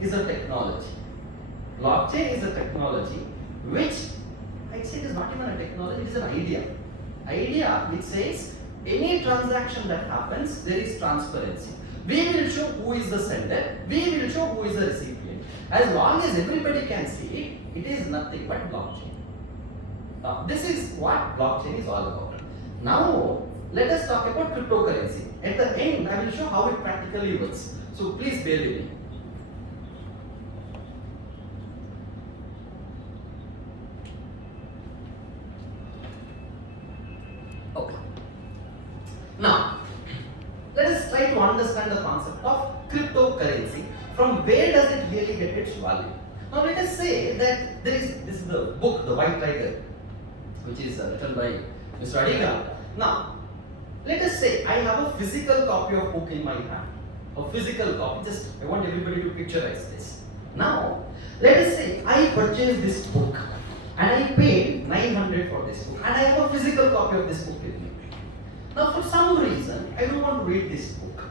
is a technology. Blockchain is a technology which, I'd say it is not even a technology, it is an idea. Idea which says any transaction that happens, there is transparency. We will show who is the sender, we will show who is the recipient. As long as everybody can see it, it is nothing but blockchain. Now, this is what blockchain is all about. Now, let us talk about cryptocurrency. At the end, I will show how it practically works. So, please bear with me. Okay. Now, let us try to understand the concept of cryptocurrency. From where does it really get its value? Now, let us say that this is the book, The White Tiger, which is written by Mr. Adiga. Now, let us say I have a physical copy of book in my hand. A physical copy. Just I want everybody to picturize this. Now, let us say I purchased this book and I paid 900 for this book and I have a physical copy of this book with me. Now, for some reason, I don't want to read this book.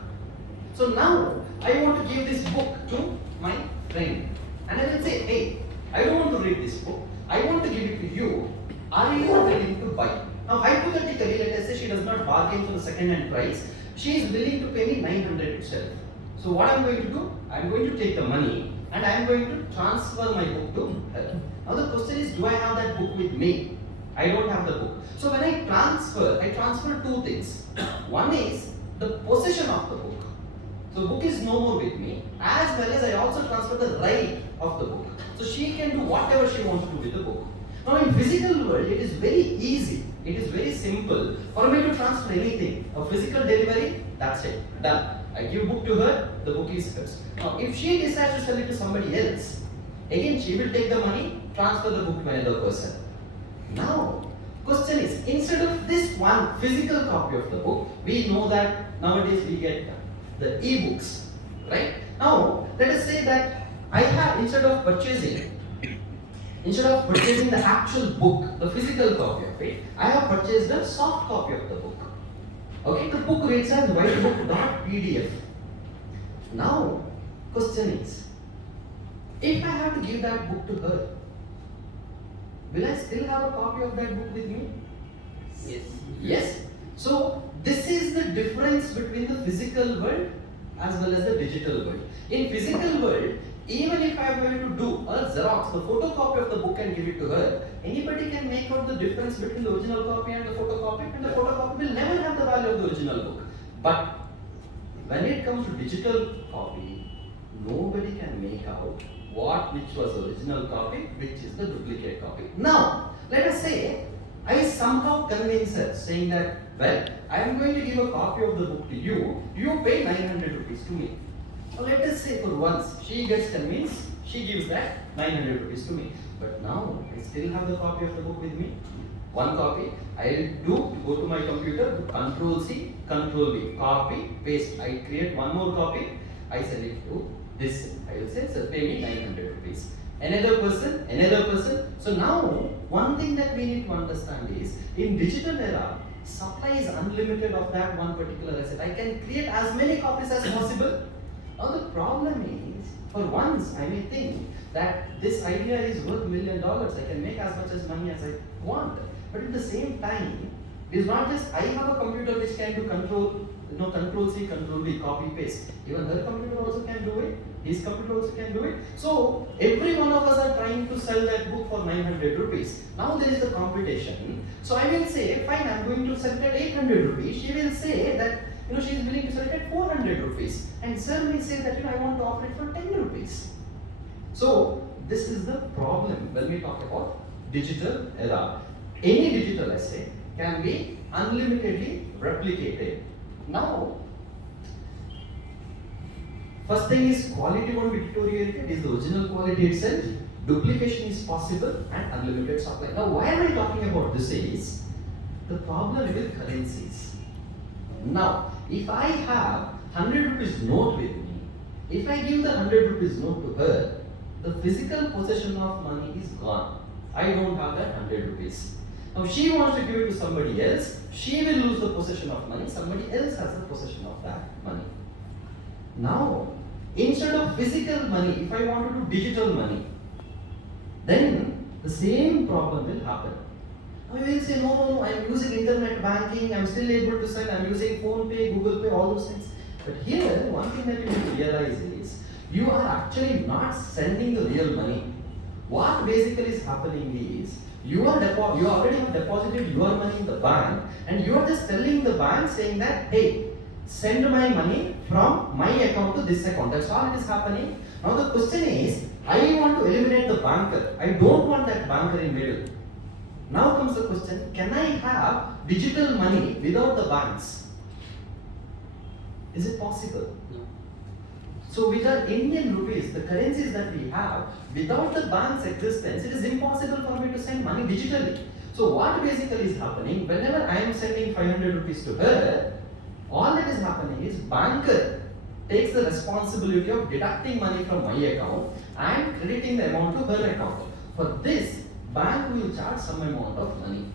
So now, I want to give this book to my friend. And I will say, hey, I don't want to read this book. I want to give it to you. Are you willing to buy? Now, hypothetically, let us say she does not bargain for the second-hand price. She is willing to pay me 900 itself. So what I am going to do? I am going to take the money and I am going to transfer my book to her. Now the question is, do I have that book with me? I don't have the book. So when I transfer two things. One is the possession of the book. So book is no more with me, as well as I also transfer the right of the book. So she can do whatever she wants to do with the book. Now in physical world, it is very easy. It is very simple for me to transfer anything. A physical delivery, that's it, done. I give book to her, the book is hers. Now if she decides to sell it to somebody else, again she will take the money, transfer the book to another person. Now, question is, instead of this one physical copy of the book, we know that nowadays we get the e-books, right? Now, let us say that I have, instead of purchasing the actual book, the physical copy of it, I have purchased a soft copy of the book. Okay, the book reads as whitebook.pdf. Now, question is, if I have to give that book to her, will I still have a copy of that book with me? Yes. Yes. So, this is the difference between the physical world as well as the digital world. In physical world, even if I am going to do a Xerox, the photocopy of the book and give it to her, anybody can make out the difference between the original copy and the photocopy, and the photocopy will never have the value of the original book. But when it comes to digital copy, nobody can make out which was the original copy, which is the duplicate copy. Now, let us say I somehow convince her saying that, well, I am going to give a copy of the book to you, you pay 900 rupees to me. Now let us say for once, she gets convinced, she gives that 900 rupees to me. But now, I still have the copy of the book with me. One copy, I will go to my computer, Control C, Control V, copy, paste. I create one more copy, I send it to this. I will say, sir, pay me 900 rupees. Another person. So now, one thing that we need to understand is, in digital era, supply is unlimited of that one particular asset. I can create as many copies as possible. Now the problem is, for once I may think that this idea is worth $1 million. I can make as much as money as I want. But at the same time, it is not just I have a computer which can do Control C, Control V, copy paste. Even her computer also can do it. His computer also can do it. So every one of us are trying to sell that book for 900 rupees. Now there is the competition. So I will say, fine, I am going to sell it at 800 rupees. She will say that she is willing to sell it at 400 rupees. And sir may say that I want to offer it for 10 rupees. So this is the problem when we talk about digital era. Any digital asset can be unlimitedly replicated. Now, first thing is quality won't be deteriorated, is the original quality itself. Duplication is possible and unlimited supply. Now, why am I talking about this is the problem with currencies. Now, if I have 100 rupees note with me, if I give the 100 rupees note to her, the physical possession of money is gone. I don't have that 100 rupees. Now, she wants to give it to somebody else, she will lose the possession of money, somebody else has the possession of that money. Now, Instead of physical money, if I want to do digital money, then the same problem will happen. Now you will say, no, I am using internet banking, I am still able to send, I am using Phone Pay, Google Pay, all those things. But here, one thing that you need to realize is, you are actually not sending the real money. What basically is happening is, you already have deposited your money in the bank, and you are just telling the bank saying that, hey, send my money from my account to this account. That's all it is happening. Now the question is, I want to eliminate the banker. I don't want that banker in middle. Now comes the question, can I have digital money without the banks? Is it possible? No. So with our Indian rupees, the currencies that we have, without the bank's existence, it is impossible for me to send money digitally. So what basically is happening, whenever I am sending 500 rupees to her, all that is happening is banker takes the responsibility of deducting money from my account and crediting the amount to her account. For this, bank will charge some amount of money.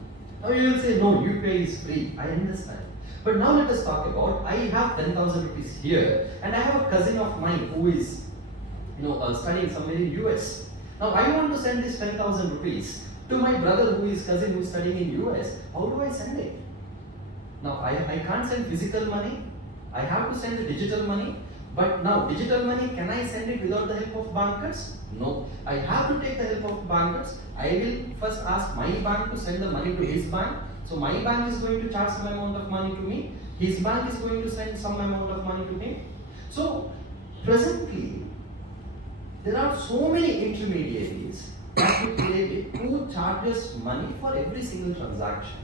Now you will say, no, UPI is free. I understand. But now let us talk about, I have 10,000 rupees here, and I have a cousin of mine who is, studying somewhere in US. Now I want to send this 10,000 rupees to my brother cousin who is studying in US. How do I send it? Now I can't send physical money. I have to send the digital money. But now digital money, can I send it without the help of bankers? No. I have to take the help of bankers. I will first ask my bank to send the money to his bank. So my bank is going to charge some amount of money to me. His bank is going to send some amount of money to him. So presently, there are so many intermediaries that we play with who charges money for every single transaction.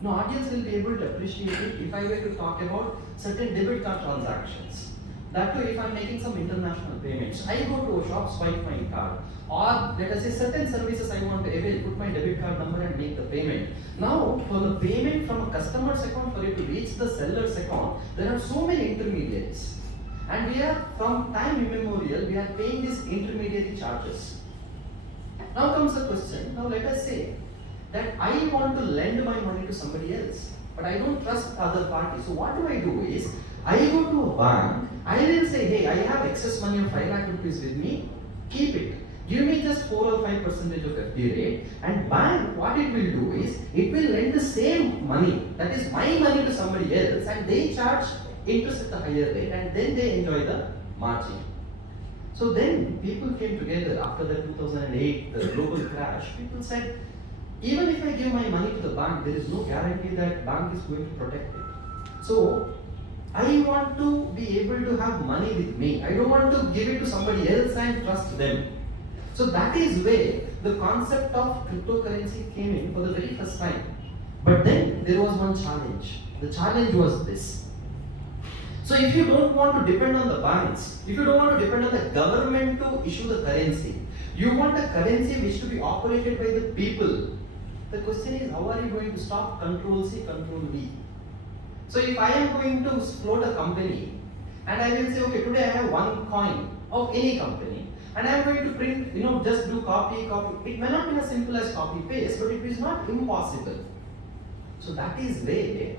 Now audience will be able to appreciate it if I were to talk about certain debit card transactions. That too, if I'm making some international payments, I go to a shop, swipe my card, or let us say certain services I want to avail, put my debit card number and make the payment. Now, for the payment from a customer's account, for it to reach the seller's account, there are so many intermediaries. And we are, from time immemorial, we are paying these intermediary charges. Now comes the question, now let us say that I want to lend my money to somebody else, but I don't trust other parties. So what do is, I go to a bank, I will say, hey, I have excess money of 5 lakh rupees with me, keep it. Give me just 4 or 5% of FD rate, and bank, what it will do is, it will lend the same money, that is my money to somebody else, and they charge interest at the higher rate, and then they enjoy the margin. So then people came together after the 2008, the global crash. People said, even if I give my money to the bank, there is no guarantee that bank is going to protect it. So I want to be able to have money with me. I don't want to give it to somebody else and trust them. So that is where the concept of cryptocurrency came in for the very first time. But then there was one challenge. The challenge was this. So if you don't want to depend on the banks, if you don't want to depend on the government to issue the currency, you want a currency which to be operated by the people. The question is, how are you going to stop Control C, Control V? So if I am going to float a company, and I will say, okay, today I have one coin of any company, and I am going to print, just do copy. It may not be as simple as copy paste, but it is not impossible. So that is where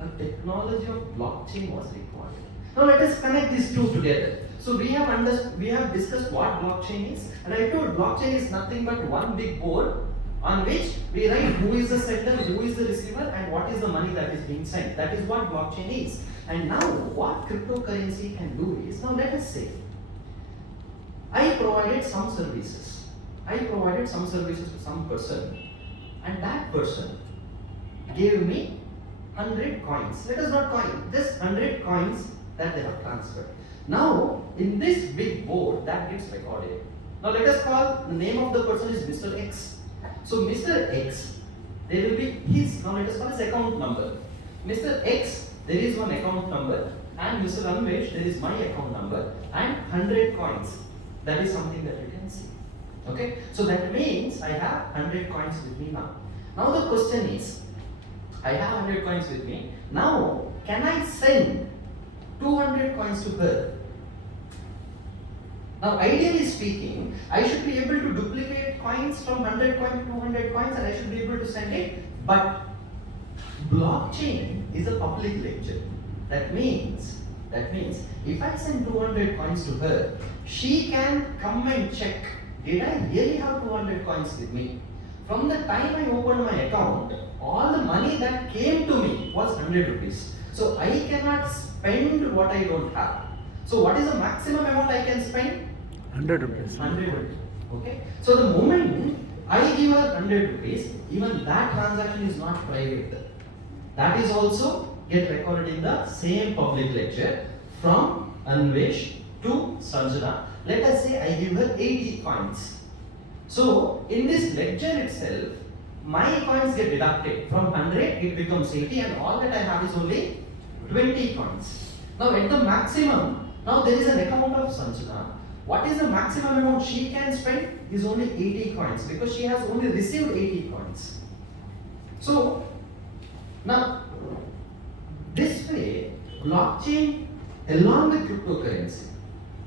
a technology of blockchain was required. Now let us connect these two together. So we have discussed what blockchain is, and I told blockchain is nothing but one big board on which we write who is the sender, who is the receiver, and what is the money that is being sent. That is what blockchain is. And now what cryptocurrency can do is, now let us say, I provided some services. To some person, and that person gave me 100 coins. Let us not coin, just 100 coins that they have transferred. Now, in this big board, that gets recorded. Now let us call the name of the person is Mr. X. So Mr. X, there will be his, now let us call his account number. Mr. X, there is one account number, and Mr. Anvesh, there is my account number, and 100 coins. That is something that you can see. Okay? So that means I have 100 coins with me now. Now the question is, I have 100 coins with me. Now, can I send 200 coins to her? Now, ideally speaking, I should be able to duplicate coins from 100 coins to 200 coins, and I should be able to send it. But blockchain is a public ledger. That means That means if I send 200 coins to her, she can come and check, did I really have 200 coins with me? From the time I opened my account, all the money that came to me was 100 rupees. So I cannot spend what I don't have. So what is the maximum amount I can spend? 100 rupees. 100 rupees. Okay. So the moment I give her 100 rupees, even that transaction is not private. That is also get recorded in the same public ledger from Anvesh to Sanjana. Let us say I give her 80 coins. So in this ledger itself, my coins get deducted. From 100 it becomes 80 and all that I have is only 20 coins. Now at the maximum, now there is an account of Sanjana. What is the maximum amount she can spend is only 80 coins because she has only received 80 coins. So now this way blockchain along with cryptocurrency,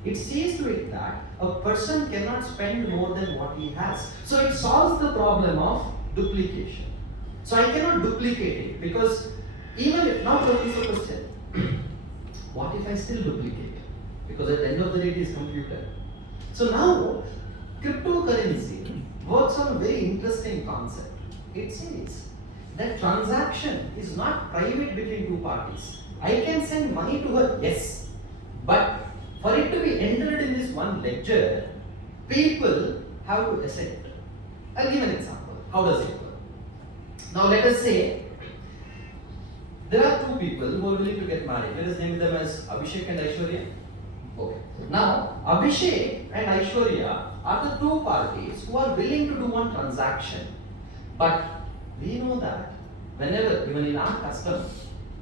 it sees to it that a person cannot spend more than what he has. So it solves the problem of duplication. So I cannot duplicate it because even if now there is a question, what if I still duplicate? Because at the end of the day it is computer. So now cryptocurrency works on a very interesting concept. It says that transaction is not private between two parties. I can send money to her, yes, but for it to be entered in this one ledger, people have to assent. I'll give an example. How does it work? Now let us say there are two people who are willing to get married. Let us name them as Abhishek and Aishwarya. Okay. Now Abhishek and Aishwarya are the two parties who are willing to do one transaction. But we know that whenever, even in our custom,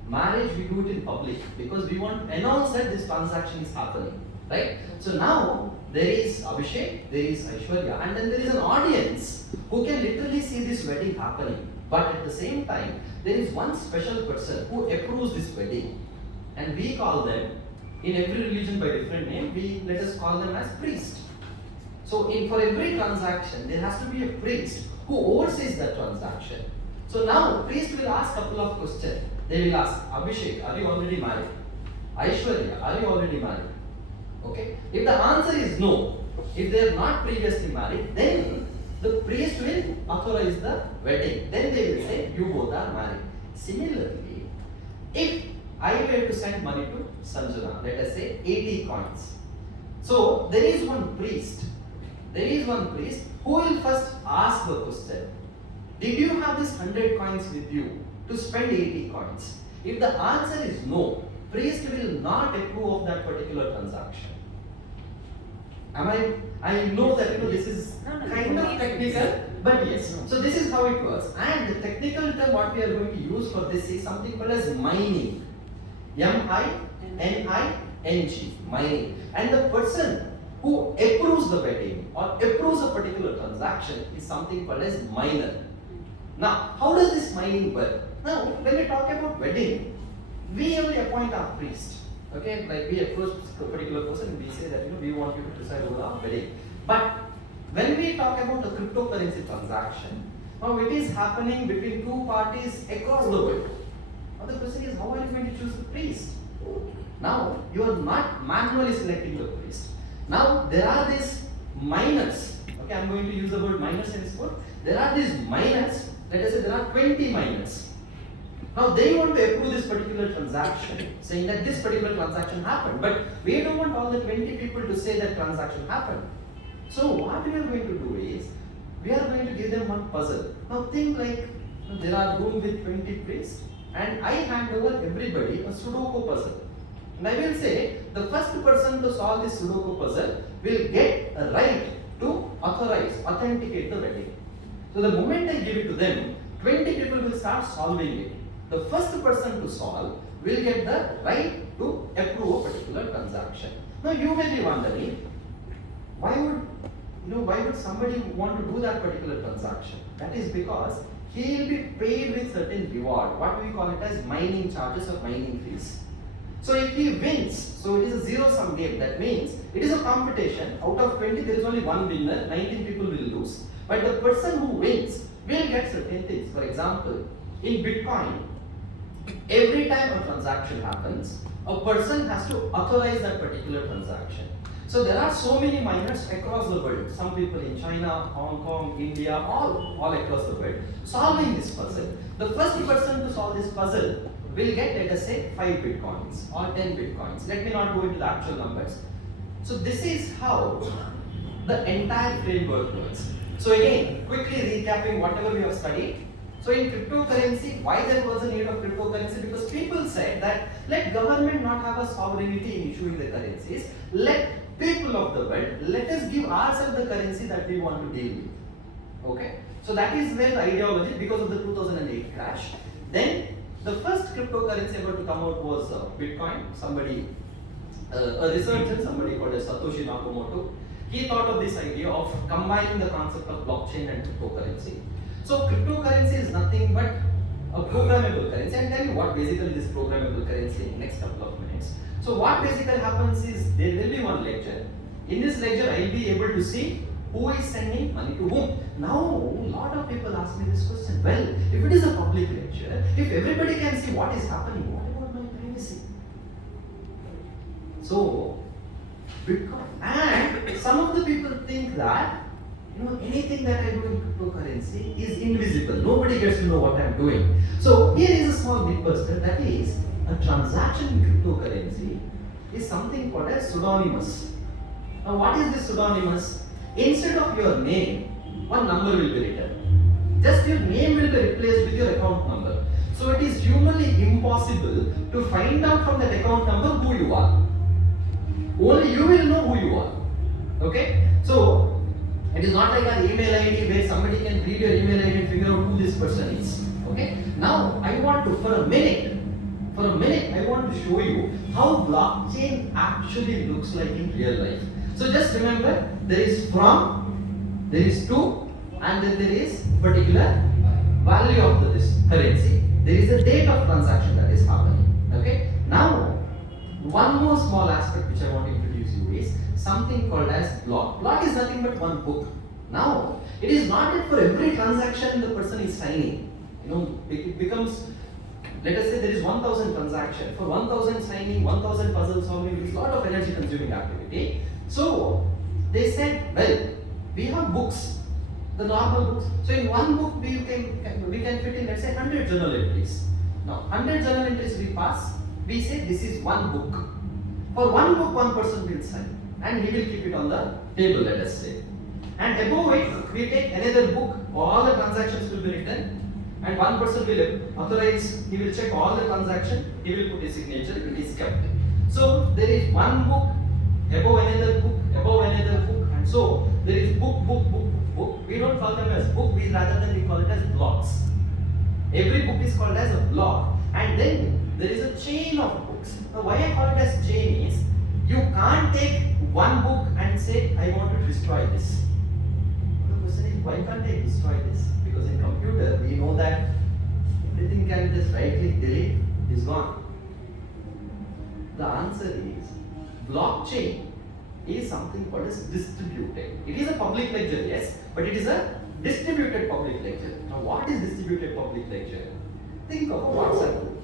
marriage we do it in public because we want to announce that this transaction is happening, right? So now there is Abhishek, there is Aishwarya, and then there is an audience who can literally see this wedding happening. But at the same time, there is one special person who approves this wedding, and we call them, in every religion by different name, let us call them as priest. So for every transaction, there has to be a priest who oversees that transaction. So now priest will ask a couple of questions. They will ask, Abhishek, are you already married? Aishwarya, are you already married? Okay. If the answer is no, if they are not previously married, then the priest will authorize the wedding. Then they will say, you both are married. Similarly, if I were to send money to Sanjana, let us say 80 coins. So there is one priest. There is one priest who will first ask the question, did you have this 100 coins with you to spend 80 coins? If the answer is no, priest will not approve of that particular transaction. I know that this is kind of technical, but yes. So this is how it works. And the technical term what we are going to use for this is something called as mining. M-I-N-I-N-G, mining. And the person who approves the wedding or approves a particular transaction is something called as miner. Now, how does this mining work? Now, when we talk about wedding, we only appoint our priest. Okay, like we approach a particular person and we say that we want you to decide over our wedding. But when we talk about a cryptocurrency transaction, now it is happening between two parties across the world. Now the question is, how are you going to choose the priest? Now you are not manually selecting the priest. Now there are these miners. Okay, I'm going to use the word miners in this word. There are these miners. Let us say there are 20 miners. Now they want to approve this particular transaction, saying that this particular transaction happened. But we don't want all the 20 people to say that transaction happened. So what we are going to do is, we are going to give them one puzzle. Now think like there are room with 20 priests, and I hand over everybody a Sudoku puzzle. And I will say, the first person to solve this Sudoku puzzle will get a right to authenticate the wedding. So the moment I give it to them, 20 people will start solving it. The first person to solve will get the right to approve a particular transaction. Now you may be wondering, why would somebody want to do that particular transaction? That is because he will be paid with certain reward, what we call it as mining charges or mining fees. So if he wins, so it is a zero-sum game. That means it is a competition. Out of 20, there is only one winner, 19 people will lose. But the person who wins will get certain things. For example, in Bitcoin, every time a transaction happens, a person has to authorize that particular transaction. So there are so many miners across the world. Some people in China, Hong Kong, India, all across the world solving this puzzle. The first person to solve this puzzle will get, let us say, 5 bitcoins or 10 bitcoins. Let me not go into the actual numbers. So this is how the entire framework works. So again, quickly recapping whatever we have studied. So in cryptocurrency, why there was a need of cryptocurrency? Because people said that let government not have a sovereignty in issuing the currencies. Let people of the world, let us give ourselves the currency that we want to deal with. Okay? So that is where the ideology, because of the 2008 crash. Then the first cryptocurrency ever to come out was Bitcoin. Somebody, a researcher, somebody called Satoshi Nakamoto, he thought of this idea of combining the concept of blockchain and cryptocurrency. So cryptocurrency is nothing but a programmable currency. I'll tell you what basically this programmable currency in the next couple of minutes. So what basically happens is there will be one ledger. In this ledger, I'll be able to see who is sending money to whom. Now, a lot of people ask me this question. Well, if it is a public ledger, if everybody can see what is happening, what about my privacy? So, Bitcoin. And some of the people think that anything that I do in cryptocurrency is invisible. Nobody gets to know what I'm doing. So here is a small bit buster, that is a transaction in cryptocurrency is something called as pseudonymous. Now what is this pseudonymous? Instead of your name, one number will be written. Just your name will be replaced with your account number. So it is humanly impossible to find out from that account number who you are. Only you will know who you are. Okay? So it is not like an email ID where somebody can read your email ID and figure out who this person is. Okay? Now I want to, for a minute, I want to show you how blockchain actually looks like in real life. So just remember, there is from, there is to, and then there is particular value of this currency. There is a date of transaction that is happening. Okay? Now, one more small aspect which I want to introduce you is something called as block. Block is nothing but one book. Now, it is not that for every transaction the person is signing. It becomes, let us say there is 1000 transactions. For 1000 signing, 1000 puzzle solving, it is a lot of energy consuming activity. So, they said, well, we have books, the normal books. So in one book we can fit in, let's say, 100 journal entries. Now 100 journal entries we pass, we say this is one book. For one book, one person will sign and he will keep it on the table, let us say. And above it, we take another book, all the transactions will be written, and one person will authorize, he will check all the transactions, he will put his signature, it is kept. So there is one book, above another book, and so there is book. We don't call them as book, rather than we call it as blocks. Every book is called as a block, and then there is a chain of books. Now why I call it as chain is, you can't take one book and say, I want to destroy this. The question is, why can't I destroy this? Because in computer, we know that everything can just right click, delete, is gone. The answer is, blockchain is something called as distributed. It is a public ledger, yes, but it is a distributed public ledger. Now what is distributed public ledger? Think of a WhatsApp group.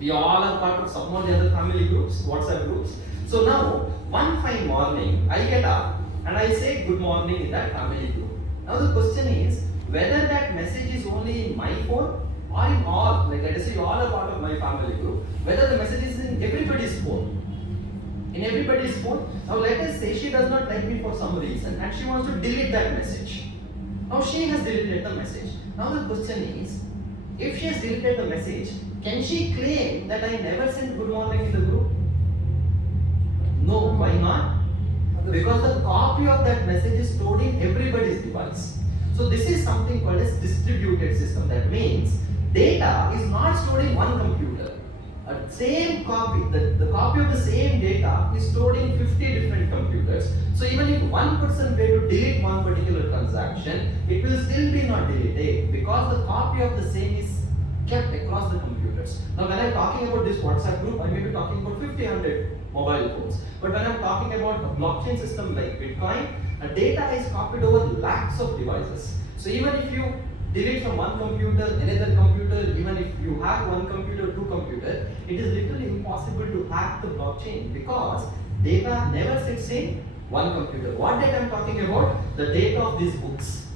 We all are part of some or the other family groups, WhatsApp groups. So now, one fine morning, I get up and I say good morning in that family group. Now the question is, whether that message is only in my phone or in all, like let us say you all are part of my family group, whether the message is in everybody's phone. In everybody's phone. Now let us say she does not like me for some reason and she wants to delete that message. Now she has deleted the message. Now the question is, if she has deleted the message, can she claim that I never sent good morning in the group? No, why not? Because the copy of that message is stored in everybody's device. So this is something called as distributed system. That means data is not stored in one computer. A same copy, the copy of the same data is stored in 50 different computers. So even if one person were to delete one particular transaction, it will still be not deleted because the copy of the same is kept across the computers. Now when I'm talking about this WhatsApp group, I may be talking about 100 mobile phones. But when I'm talking about a blockchain system like Bitcoin, data is copied over lakhs of devices. So even if you delete from one computer, another computer, even if you have one computer, two computer, it is literally impossible to hack the blockchain because data never sits in one computer. What data I'm talking about? The data of these books.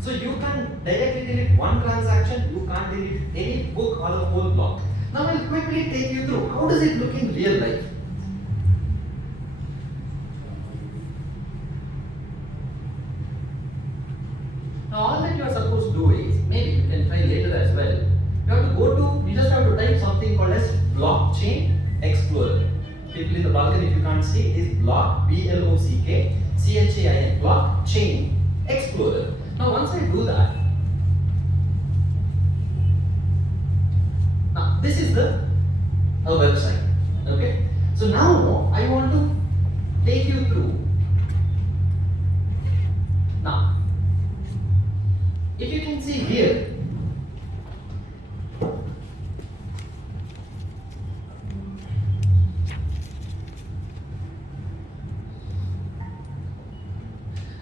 So you can directly delete one transaction, you can't delete any book or the whole block. Now I'll quickly take you through how does it look in real life. Now all that you are supposed to do is, maybe you can try later as well, you have to go to, you just have to type something called as Blockchain Explorer. People in the balcony, if you can't see, is block, BLOCK, Blockchain Explorer. Now once I do that, now this is a website, okay? So now I want to take you through. Now, if you can see here,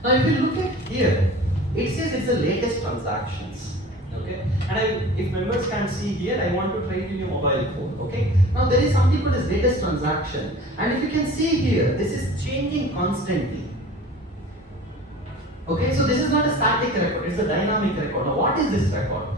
now if you look at here, it says it's the latest transactions, okay? And if members can't see here, I want to try it in your mobile phone, okay? Now there is something called as latest transaction, and if you can see here, this is changing constantly. Okay, so this is not a static record, it's a dynamic record. Now what is this record?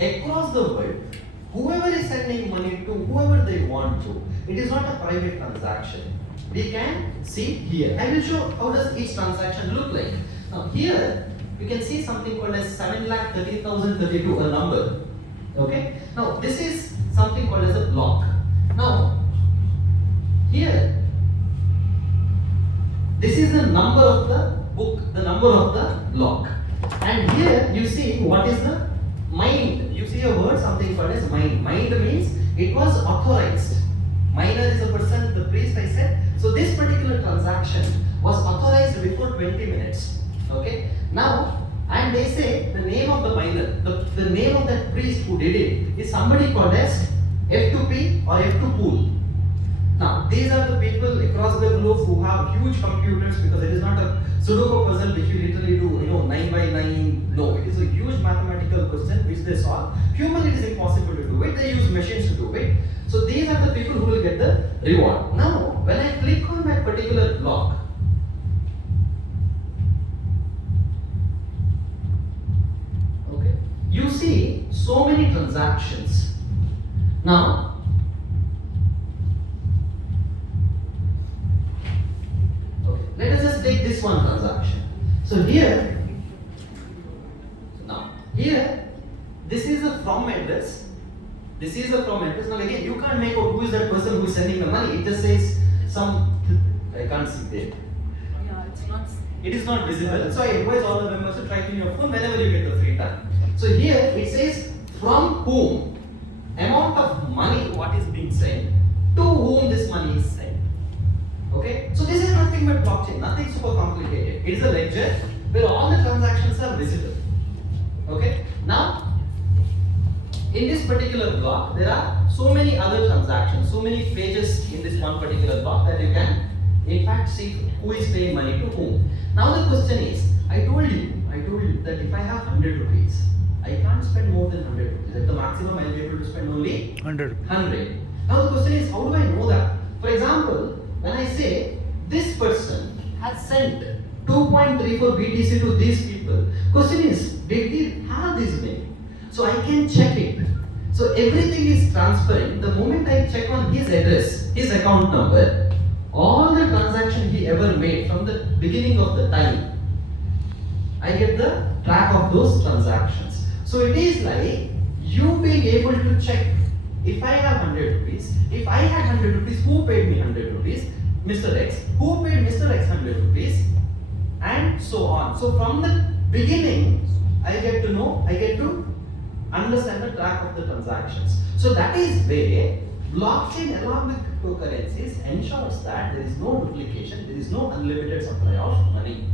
Across the world, whoever is sending money to whoever they want to, it is not a private transaction. We can see here. I will show how does each transaction look like. Now here, you can see something called as 7,30,032, a number. Okay, now this is something called as a block. Now, here, this is the number of the book, the number of the block. And here you see what is the mind. You see a word, something called as mind. Mind means it was authorized. Minor is a person, the priest I said. So this particular transaction was authorized before 20 minutes. Okay. Now, and they say the name of the minor, the name of that priest who did it is somebody called as F2P or F2 pool. Now, these are the people across the globe who have huge computers, because it is not a Sudoku puzzle which you literally do, 9 by 9. No, it is a huge mathematical question which they solve. Human, it is impossible to do it. They use machines to do it. So these are the people who will get the reward. Now, when I click on that particular block, okay, you see so many transactions. Now, let us just take this one transaction. So here, now here, this is a from address. This is a from address. Now again, you can't make out who is that person who is sending the money. It just says some. I can't see there. Yeah, it's not. It is not visible. So I advise all the members to try it in your phone whenever you get the free time. So here it says from whom, amount of money what is being sent, to whom this money is sent. Okay, so this is nothing but blockchain, nothing super complicated. It is a ledger where all the transactions are visible. Okay, now in this particular block, there are so many other transactions, so many pages in this one particular block that you can, in fact, see who is paying money to whom. Now the question is, I told you that if I have 100 rupees, I can't spend more than 100 rupees. At the maximum, I'll be able to spend only 100. Now the question is, how do I know that? For example, when I say this person has sent 2.34 BTC to these people, question is, did he have this money? So I can check it. So everything is transparent. The moment I check on his address, his account number, all the transaction he ever made from the beginning of the time, I get the track of those transactions. So it is like you being able to check, if I have 100 rupees, if I had 100 rupees, who paid me 100 rupees? Mr. X. Who paid Mr. X 100 rupees? And so on. So from the beginning, I get to understand the track of the transactions. So that is where blockchain along with cryptocurrencies ensures that there is no duplication, there is no unlimited supply of money.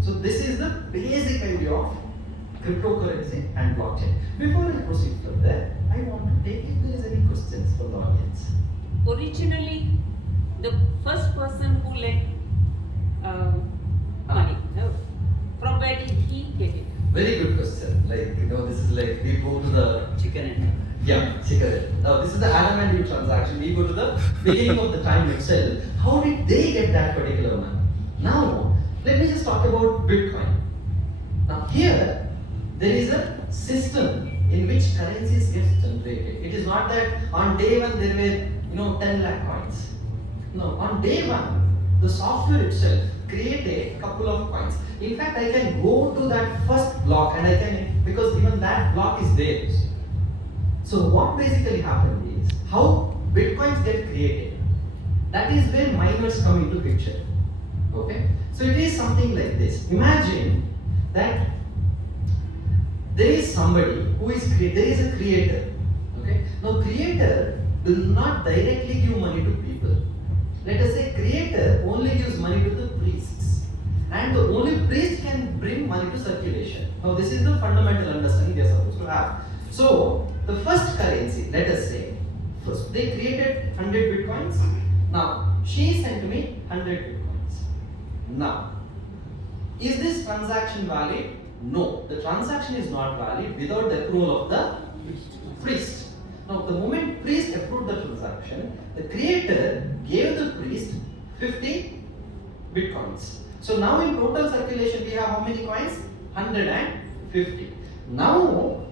So this is the basic idea of cryptocurrency and blockchain. Before I proceed further, I want to take if there is any questions from the audience. Originally, the first person who lent money, from where did he get it? Very good question. This like we go to the Chicken and cigarette. Now this is the Adam and Eve transaction. We go to the beginning of the time itself. How did they get that particular money? Now let me just talk about Bitcoin. Now here there is a system in which currencies get generated. It is not that on day one there were 10 lakh coins. No, on day one the software itself created a couple of coins. In fact, I can go to that first block and I can, because even that block is there. So what basically happened is how bitcoins get created. That is where miners come into picture. Okay? So it is something like this. Imagine that there is somebody who is there is a creator. Okay? Now creator will not directly give money to people. Let us say creator only gives money to the priests. And the only priest can bring money to circulation. Now this is the fundamental understanding they are supposed to have. So the first currency, let us say, first they created 100 bitcoins. Now she sent me 100 bitcoins. Now, is this transaction valid? No, the transaction is not valid without the approval of the priest. Now, the moment priest approved the transaction, the creator gave the priest 50 bitcoins. So now in total circulation we have how many coins? 150. Now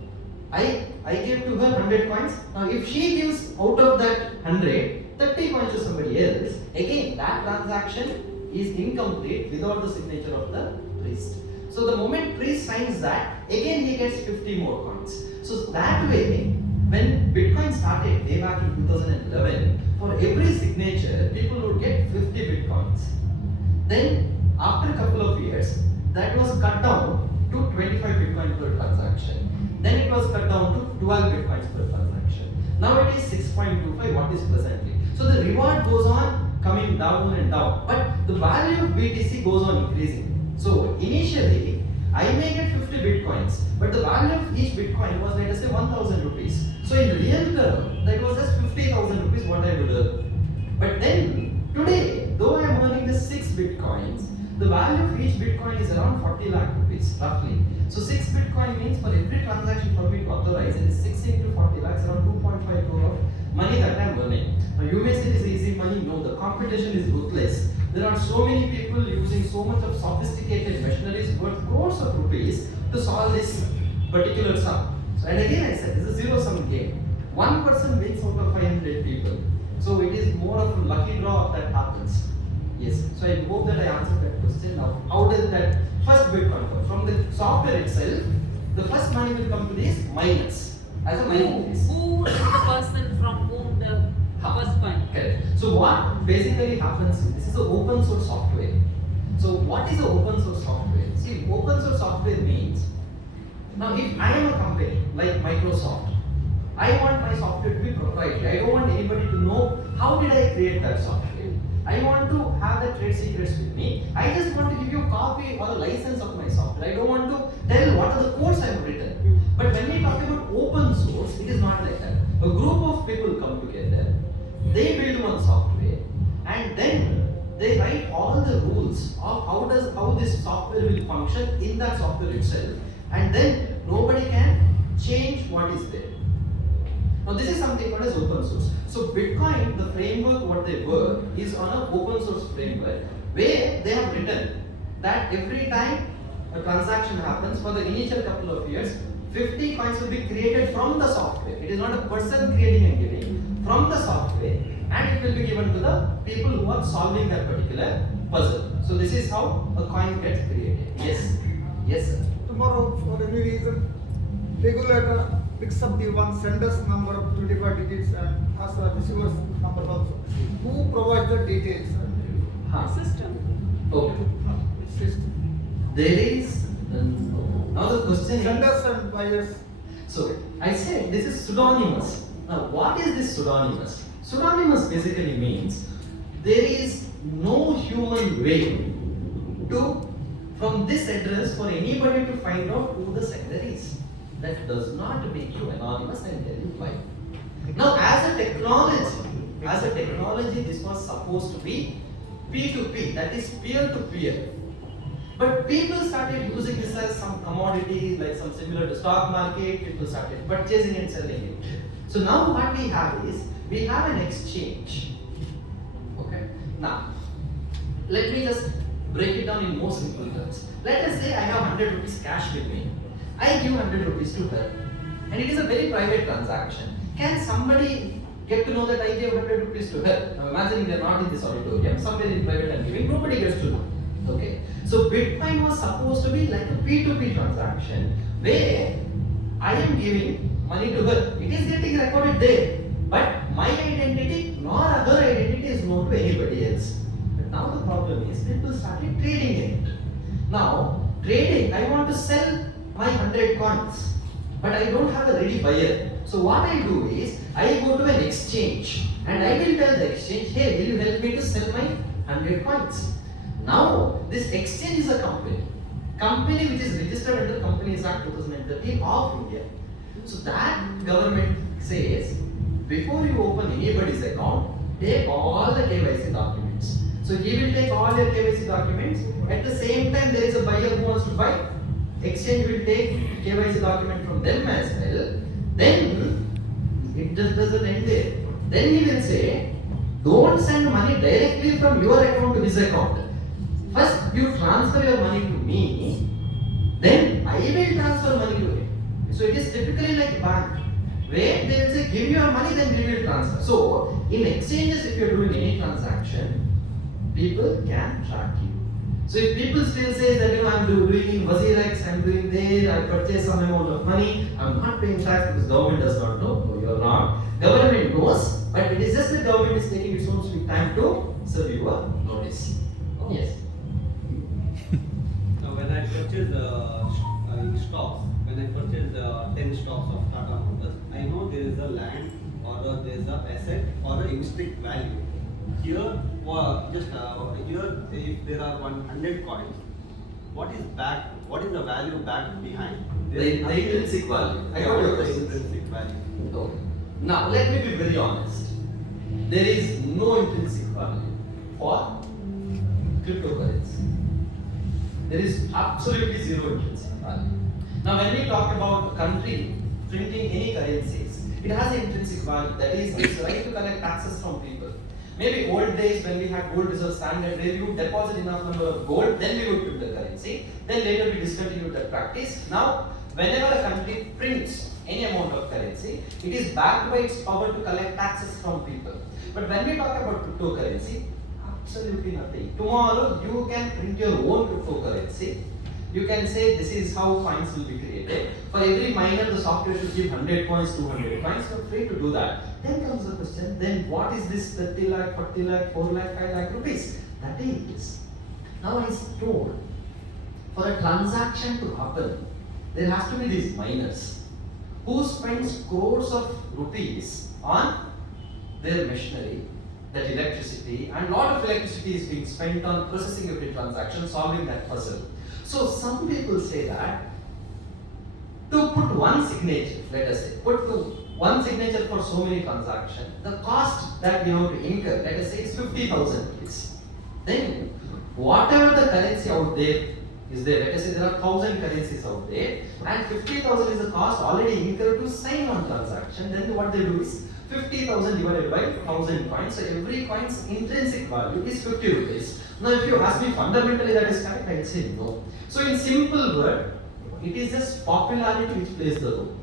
I gave to her 100 coins. Now if she gives out of that 100, 30 coins to somebody else, again that transaction is incomplete without the signature of the priest. So the moment priest signs that, again he gets 50 more coins. So that way, when Bitcoin started way back in 2011, for every signature, people would get 50 Bitcoins. Then, after a couple of years, that was cut down to 25 Bitcoin per transaction. Then it was cut down to 12 Bitcoins per transaction. Now it is 6.25, what is presently. So the reward goes on coming down and down, but the value of BTC goes on increasing. So initially, I may get 50 bitcoins, but the value of each bitcoin was, let us say, 1,000 rupees. So in real term, that was just 50,000 rupees what I would earn. But then, today, though I am earning the 6 bitcoins, the value of each bitcoin is around 40 lakh rupees, roughly. So 6 bitcoin means for every transaction for me to authorize, it is 6 into 40 lakhs, around 2.5 crore of money that I am earning. Now you may say it is easy money. No, the competition is ruthless. There are so many people using so much of sophisticated machineries worth crores of rupees to solve this particular sum. So, and again I said, this is a zero-sum game. One person wins out of 500 people. So it is more of a lucky draw that happens. Yes. So I hope that I answered that question. Now, how does that first Bitcoin come? From the software itself, the first money will come to these miners as a mining fees. who is the person from whom the first coin? Correct. So what basically happens is, this is an open source software. So what is an open source software? See, open source software means, now if I am a company like Microsoft, I want my software to be proprietary. I don't want anybody to know how did I create that software. I want to have the trade secrets with me. I just want to give you a copy or a license of my software. I don't want to tell what are the codes I have written. But when we talk about open source, it is not like that. A group of people come together, they build one software, and then they write all the rules of how this software will function in that software itself, and then nobody can change what is there. Now this is something called as open source. So Bitcoin, the framework what they work is on an open source framework where they have written that every time a transaction happens for the initial couple of years, 50 coins will be created from the software. It is not a person creating and giving, from the software, and it will be given to the people who are solving that particular puzzle. So this is how a coin gets created. Yes. Yes, sir. Tomorrow, for any reason, regulator picks up the one sender's number of 25 digits and has a receiver's number also. Who provides the details? System. Okay. System. There is now the question is, Senders and buyers. so I said this is pseudonymous. Now what is this pseudonymous? Pseudonymous basically means there is no human way to, from this address, for anybody to find out who the sender is. That does not make you anonymous and tell you why. Now as a technology, this was supposed to be P2P, that is peer to peer. But people started using this as some commodity, like some similar to stock market. People started purchasing and selling it. So now what we have is, we have an exchange. Okay. Now, let me just break it down in more simple terms. Let us say I have 100 rupees cash with me. I give 100 rupees to her. And it is a very private transaction. Can somebody get to know that I gave 100 rupees to her? Now imagine they are not in this auditorium, somewhere in private I'm giving, nobody gets to know. Okay? So Bitcoin was supposed to be like a P2P transaction where I am giving money to her. It is getting recorded there. But my identity nor her identity is known to anybody else. But now the problem is people started trading in it. Now, trading, I want to sell my 100 coins, but I don't have a ready buyer. So what I do is, I go to an exchange and I will tell the exchange, hey, will you help me to sell my 100 coins? Now, this exchange is a company which is registered under Companies Act 2013 of India. So that government says, before you open anybody's account, take all the KYC documents. So he will take all your KYC documents. At the same time, there is a buyer who wants to buy. Exchange will take KYC document from them as well. Then it just doesn't end there. Then he will say, don't send money directly from your account to his account. First, you transfer your money to me, then I will transfer money to him. So it is typically like bank, where they will say, give your money, then we will transfer. So in exchanges, if you are doing any transaction, people can track you. So if people still say that, you know, I'm doing in WazirX, I'm doing there, I purchase some amount of money, I'm not paying tax because government does not know. No, you're wrong. Government knows, but it is just the government is taking its own sweet time to serve you a notice. Oh. Yes. Now, when I purchase stocks, when I purchase 10 stocks of Tata Motors, I know there is a land or there is a asset or a intrinsic value. Here, here, if there are 100 coins, what is the value back behind? The intrinsic value. I got your the question. intrinsic value. Okay. Now let me be very honest. There is no intrinsic value for cryptocurrency. There is absolutely zero intrinsic value. Now when we talk about a country printing any currencies, it has an intrinsic value. That is, it's right to collect taxes from people. Maybe old days when we had gold reserve standard, where we would deposit enough number of gold, then we would print the currency. Then later we discontinued that practice. Now, whenever a country prints any amount of currency, it is backed by its power to collect taxes from people. But when we talk about cryptocurrency, absolutely nothing. Tomorrow you can print your own cryptocurrency. You can say this is how coins will be created. For every miner, the software should give 100 coins, 200 coins. You're free to do that. Then comes the question, then what is this 30 lakh, 40 lakh, 4 lakh, 5 lakh rupees? That is. Now I was told, for a transaction to happen, there has to be these miners who spends crores of rupees on their machinery, that electricity, and a lot of electricity is being spent on processing every transaction, solving that puzzle. So some people say that to put one signature, let us say, put to one signature for so many transactions, the cost that we have to incur, let us say, is 50,000 rupees. Then whatever the currency out there is there, let us say there are 1,000 currencies out there, and 50,000 is the cost already incurred to sign one transaction. Then what they do is 50,000 divided by 1,000 coins. So every coin's intrinsic value is 50 rupees. Now if you ask me fundamentally that is correct, I will say no. So in simple word, it is just popularity which plays the role.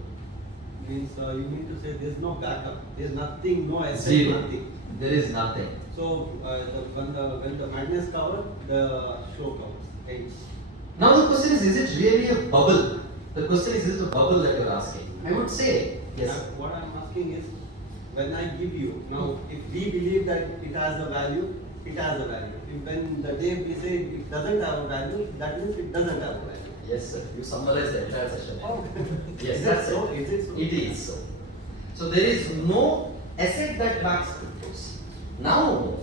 Means you mean to say there is no backup, there is nothing, no asset, Zero. nothing. There is nothing. So when the madness covers, the show covers. Ends. Now the question is it really a bubble? The question is it a bubble that you are asking? I would say yes. Now, what I am asking is, when I give you, now if we believe that it has a value, it has a value. If when the day we say it doesn't have a value, that means it doesn't have a value. Yes, sir. You summarized the entire session. Yes, Is that's it so? it. Is it so? It is so. So there is no asset that backs cryptos. Now,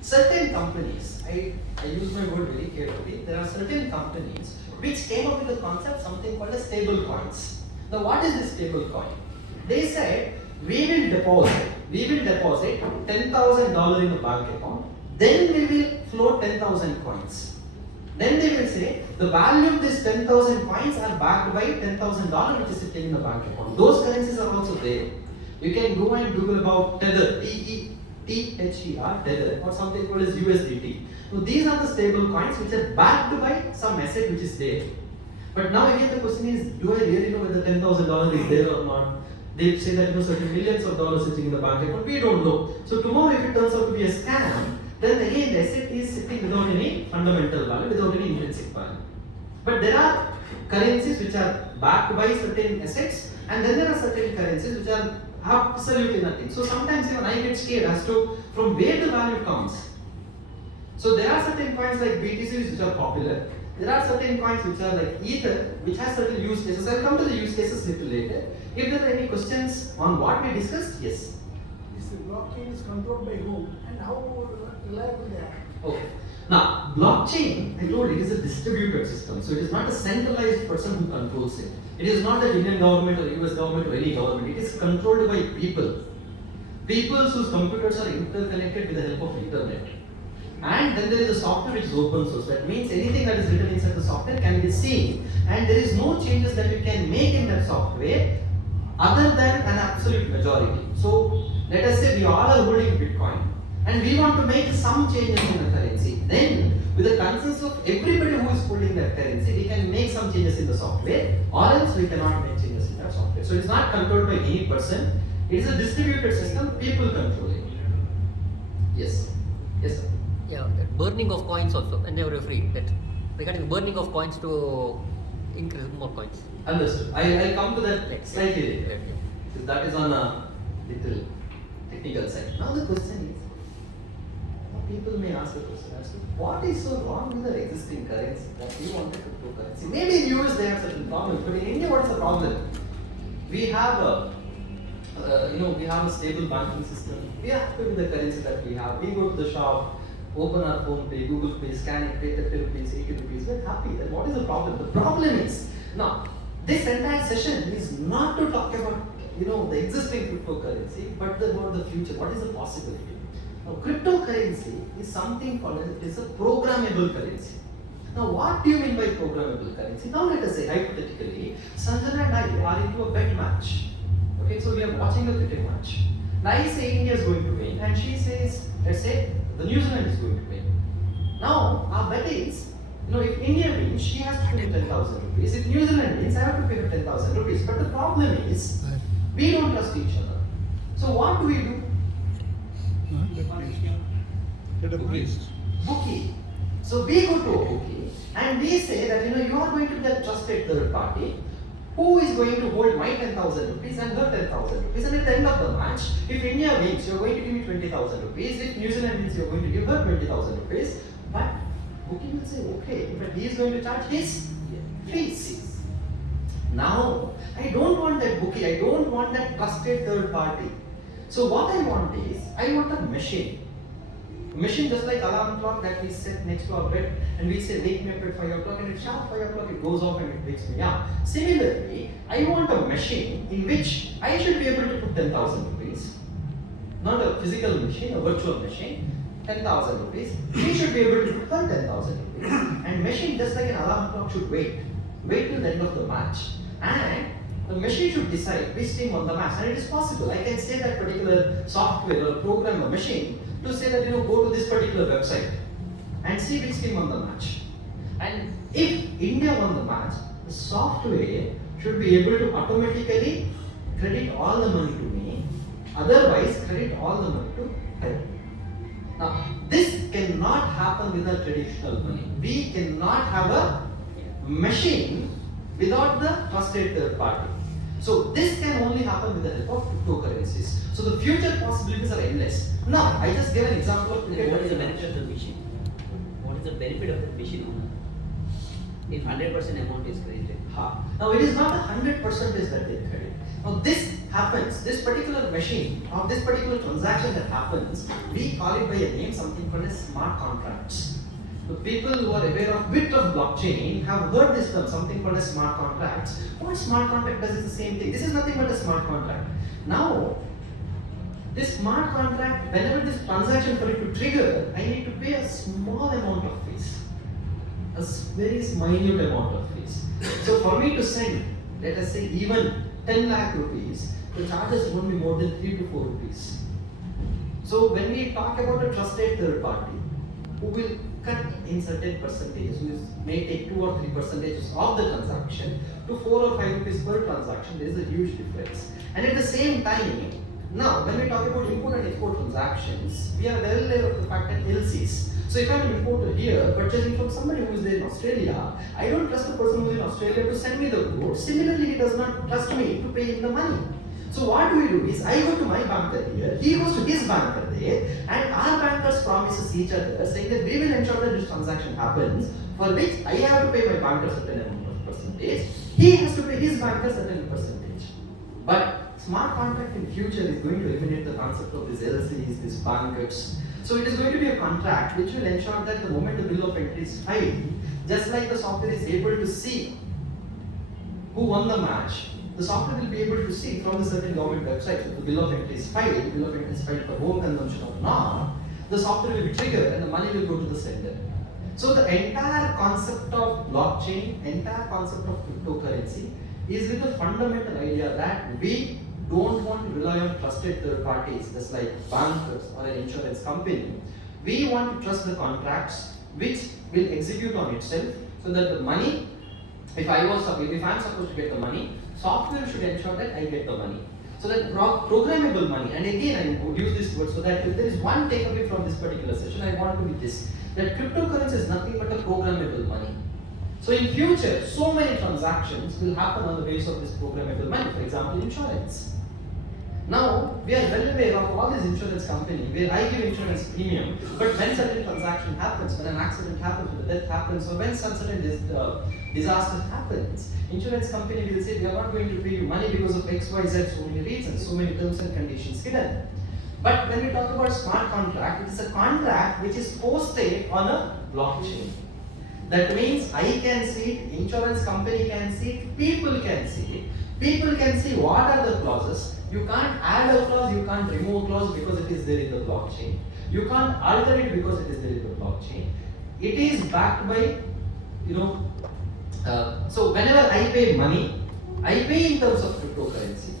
certain companies, I use my word very carefully, there are certain companies which came up with the concept something called as stable coins. Now what is this stable coin? They said, we will deposit $10,000 in the bank account, then we will float 10,000 coins. Then they will say the value of this 10,000 coins are backed by $10,000 which is sitting in the bank account. Those currencies are also there. You can go and Google about Tether, T-E-T-H-E-R, Tether, or something called as USDT. So these are the stable coins which are backed by some asset which is there. But now again the question is, do I really know whether $10,000 is there or not? They say that certain millions of dollars sitting in the bank account. We don't know. So tomorrow if it turns out to be a scam, then again the asset is sitting without any fundamental value, without any intrinsic value. But there are currencies which are backed by certain assets, and then there are certain currencies which are absolutely nothing. So sometimes even I get scared as to from where the value comes. So there are certain coins like BTC which are popular. There are certain coins which are like Ether, which has certain use cases. I'll come to the use cases little later. If there are any questions on what we discussed, yes. This blockchain is controlled by whom and how reliable they are? Okay. Now, blockchain, I told it is a distributed system. So it is not a centralized person who controls it. It is not the Indian government or US government or any government. It is controlled by people. People whose computers are interconnected with the help of internet. And then there is a software which is open source. That means anything that is written inside the software can be seen, and there is no changes that you can make in that software other than an absolute majority. So let us say we all are holding Bitcoin and we want to make some changes in the currency. Then with the consent of everybody who is holding that currency, we can make some changes in the software, or else we cannot make changes in that software. So it is not controlled by any person. It is a distributed system, people control it. Yes. Yes, sir. Yeah, that burning of coins also, and they were free. That regarding burning of coins to increase more coins. Understood. I'll come to that Next. slightly later. Later. Because that is on a little technical side. Now the question is, now people may ask the question as to what is so wrong with our existing currency that we want a cryptocurrency? Maybe in US they have certain problems, but in India what is the problem? We have we have a stable banking system. We are happy with the currency that we have. We go to the shop, open our phone pay, Google Pay, scan it, pay 30 rupees, 80 rupees. We're happy. Then what is the problem? The problem is, now, this entire session is not to talk about the existing cryptocurrency, but about the future. What is the possibility? Now, cryptocurrency is something called as a programmable currency. Now, what do you mean by programmable currency? Now, let us say hypothetically, Sanjana and I are into a bet match. Okay, so we are watching a cricket match. Now, I say India is going to win, and she says, let's say, the New Zealand is going to win. Now, our bet is, if India wins, she has to pay 10,000 rupees. If New Zealand wins, I have to pay her 10,000 rupees. But the problem is, we don't trust each other. So what do we do? Get a priest. Bookie. So we go to a bookie and we say that you are going to be a trusted third party who is going to hold my 10,000 rupees and her 10,000 rupees, and at the end of the match, if India wins, you are going to give me 20,000 rupees. If New Zealand wins, you are going to give her 20,000 rupees. But bookie will say, okay, but he is going to charge his fees. Now, I don't want that bookie. I don't want that trusted third party. So what I want is, I want a machine. A machine just like alarm clock that we set next to our bed and we say wake me up at 5 o'clock, and at sharp 5 o'clock it goes off and it wakes me up. Similarly, I want a machine in which I should be able to put 10,000 rupees. Not a physical machine, a virtual machine. 10,000 rupees. She should be able to put her 10,000 rupees. And machine just like an alarm clock should wait till the end of the match. And the machine should decide which team won the match, and it is possible. I can say that particular software or program or machine to say that go to this particular website and see which team won the match. And if India won the match, the software should be able to automatically credit all the money to me, otherwise credit all the money to her. Now, this cannot happen with a traditional money. We cannot have a machine without the trusted third party. So this can only happen with the help of cryptocurrencies. So the future possibilities are endless. Now, I just gave an example of cricket. What is the benefit of the machine? What is the benefit of the machine owner? If 100% amount is credited. Now, it is not 100% is that they credit. Now, this happens, this particular machine or this particular transaction that happens, we call it by a name, something called as smart contracts. The people who are aware of bit of blockchain have heard this term, something called as smart contracts. What smart contract does is the same thing. This is nothing but a smart contract. Now, this smart contract, whenever this transaction for it to trigger, I need to pay a small amount of fees. very minute amount of fees. So for me to send, let us say even 10 lakh rupees, the charges won't be more than 3 to 4 rupees. So when we talk about a trusted third party, who will cut in certain percentage, may take 2 or 3 percentages of the transaction to 4 or 5 rupees per transaction, there is a huge difference. And at the same time, now when we talk about import and export transactions, we are well aware of the fact that LCs. So if I'm an importer here, purchasing from somebody who is there in Australia, I don't trust the person who is in Australia to send me the goods. Similarly, he does not trust me to pay him the money. So what we do is, I go to my banker here, he goes to his banker there, and our bankers promises each other saying that we will ensure that this transaction happens, for which I have to pay my banker certain amount of percentage, he has to pay his banker certain percentage. But smart contract in future is going to eliminate the concept of these LCs, these bankers. So it is going to be a contract which will ensure that the moment the bill of entry is filed, just like the software is able to see who won the match, the software will be able to see from the certain government website if the bill of entry is filed, the bill of entry is filed for home consumption or not, the software will be triggered and the money will go to the sender. So the entire concept of blockchain, entire concept of cryptocurrency is with the fundamental idea that we don't want to rely on trusted third parties, just like bankers or an insurance company. We want to trust the contracts which will execute on itself, so that the money, if I'm supposed to get the money, software should ensure that I get the money. So that programmable money, and again I would use this word so that if there is one takeaway from this particular session, I want to be this, that cryptocurrency is nothing but a programmable money. So in future, so many transactions will happen on the basis of this programmable money, for example, insurance. Now, we are well aware of all these insurance companies where I give insurance premium, but when certain transaction happens, when an accident happens, when a death happens, or when some certain disaster happens, insurance company will say, we are not going to pay you money because of X, Y, Z, so many reasons, so many terms and conditions hidden. But when we talk about smart contract, it is a contract which is posted on a blockchain. That means I can see it, insurance company can see it, people can see it. People can see what are the clauses. You can't add a clause, you can't remove a clause because it is there in the blockchain. You can't alter it because it is there in the blockchain. It is backed by, so whenever I pay money, I pay in terms of cryptocurrency.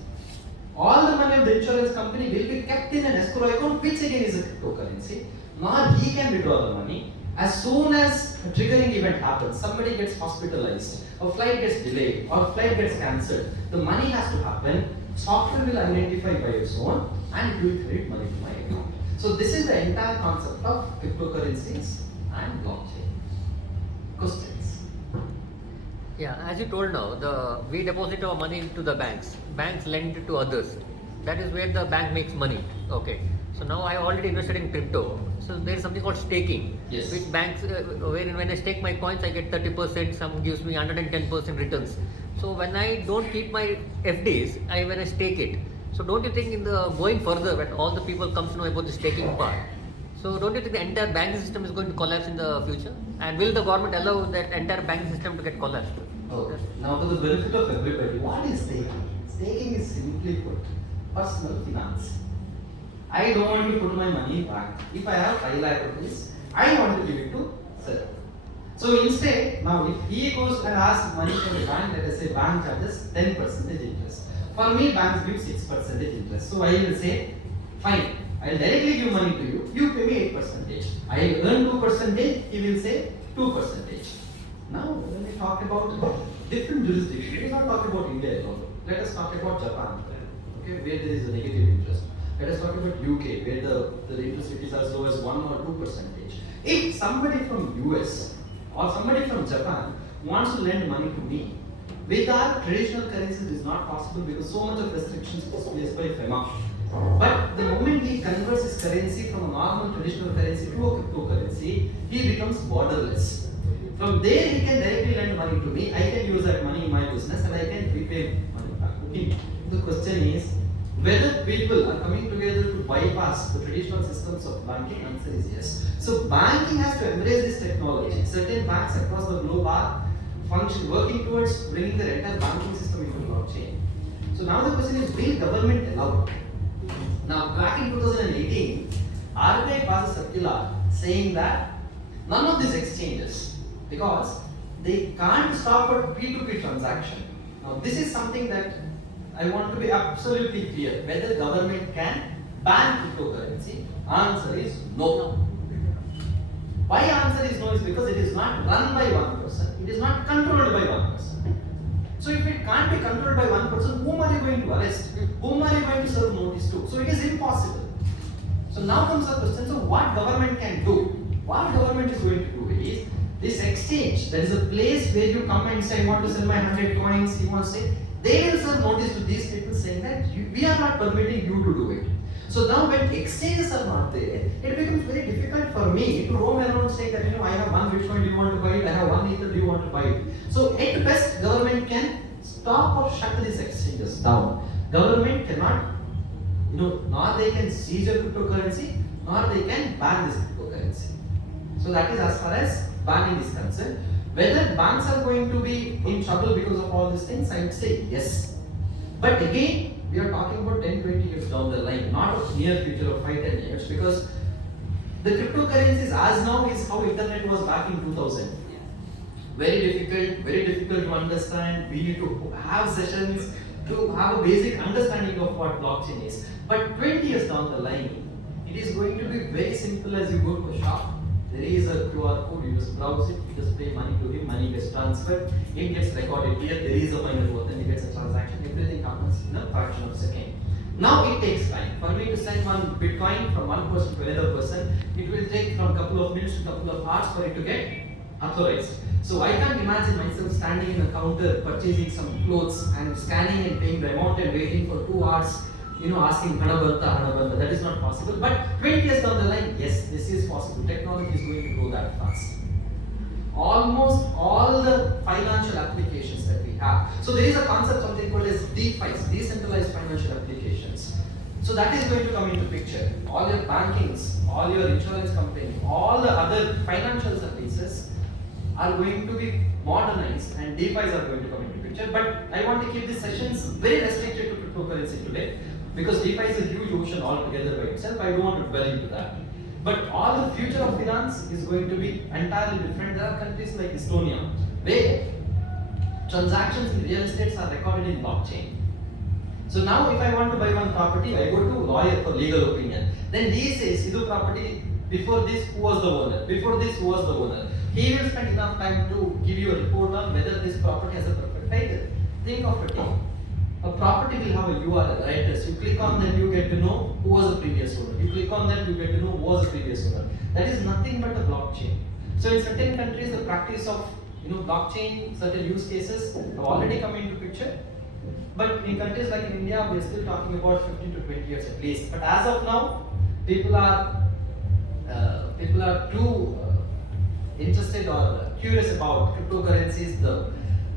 All the money of the insurance company will be kept in an escrow account, which again is a cryptocurrency. Now he can withdraw the money. As soon as a triggering event happens, somebody gets hospitalized, a flight gets delayed, or a flight gets cancelled, the money has to happen. Software will identify by its own and it will credit money to my account. So this is the entire concept of cryptocurrencies and blockchain. Questions? Yeah, as you told now, we deposit our money into the banks. Banks lend it to others. That is where the bank makes money. Okay. So now I already invested in crypto. So there is something called staking. Yes. Which banks, wherein when I stake my coins, I get 30%. Some gives me 110% returns. So when I don't keep my FDs, when I stake it. So don't you think in the going further, when all the people comes to know about the staking part, so don't you think the entire banking system is going to collapse in the future? And will the government allow that entire banking system to get collapsed? Okay. Now for the benefit of everybody, what is staking? Staking is simply put, personal finance. I don't want to put my money in bank. If I have 5 lakh rupees, I want to give it to sir. So instead, now if he goes and asks money from the bank, let us say bank charges 10% interest. For me, banks give 6% interest. So I will say, fine, I will directly give money to you, you pay me 8%. I will earn 2%, he will say 2%. Now, when we talk about different jurisdictions, we will not talk about India alone. Let us talk about Japan, okay, where there is a negative interest. Let us talk about UK, where the interest rate is as low as 1 or 2%. If somebody from US or somebody from Japan wants to lend money to me, with our traditional currencies it is not possible because so much of restrictions is placed by FEMA. But the moment he converts his currency from a normal traditional currency to a cryptocurrency, he becomes borderless. From there he can directly lend money to me, I can use that money in my business and I can repay money back to him. The question is, whether people are coming together to bypass the traditional systems of banking, answer is yes. So banking has to embrace this technology. Certain banks across the globe are working towards bringing their entire banking system into blockchain. So now the question is, will government allow it? Now back in 2018, RBI passed a circular saying that none of these exchanges because they can't stop a P2P transaction. Now this is something that I want to be absolutely clear. Whether government can ban cryptocurrency, answer is no. Why answer is no is because it is not run by one person, it is not controlled by one person. So if it can't be controlled by one person, whom are you going to arrest? Whom are you going to serve notice to? So it is impossible. So now comes the question, so what government can do? What government is going to do is, this exchange, there is a place where you come and say, I want to sell my 100 coins, you want to say, they will serve notice to these people saying that we are not permitting you to do it. So now when exchanges are not there, it becomes very difficult for me to roam around saying that, I have one Bitcoin, do you want to buy it? I have one Ether, do you want to buy it? So at best, government can stop or shut these exchanges down. Government cannot, nor they can seize your cryptocurrency, nor they can ban this cryptocurrency. So that is as far as banning is concerned. Whether banks are going to be in trouble because of all these things, I would say yes. But again, we are talking about 10-20 years down the line, not a near future of 5-10 years, because the cryptocurrencies as now is how internet was back in 2000. Very difficult to understand. We need to have sessions to have a basic understanding of what blockchain is. But 20 years down the line, it is going to be very simple. As you go to a shop, there is a QR code, you just browse it, you just pay money to him, money gets transferred, it gets recorded here, there is a minor authenticates a transaction, everything happens in a fraction of a second. Now it takes time. For me to send one Bitcoin from one person to another person, it will take from a couple of minutes to a couple of hours for it to get authorized. So I can't imagine myself standing in a counter purchasing some clothes and scanning and paying the amount and waiting for 2 hours, asking Hanabanta, that is not possible. But 20 years down the line, yes, this is possible. Technology is going to grow that fast. Almost all the financial applications that we have. So there is a concept, something called as DeFi, decentralized financial applications. So that is going to come into picture. All your bankings, all your insurance company, all the other financial services are going to be modernized and DeFis are going to come into picture. But I want to keep these sessions very restricted to cryptocurrency today, because DeFi is a huge ocean altogether by itself. I don't want to dwell into that. But all the future of finance is going to be entirely different. There are countries like Estonia where transactions in real estate are recorded in blockchain. So now if I want to buy one property, I go to a lawyer for legal opinion. Then he says, Idu property, before this who was the owner? Before this who was the owner? He will spend enough time to give you a report on whether this property has a perfect title. Think of it. A property will have a URL, address. You click on that, you get to know who was the previous owner. You click on that, you get to know who was the previous owner. That is nothing but a blockchain. So in certain countries, the practice of blockchain, certain use cases have already come into picture. But in countries like in India, we are still talking about 15 to 20 years at least. But as of now, people are too interested or curious about cryptocurrencies, the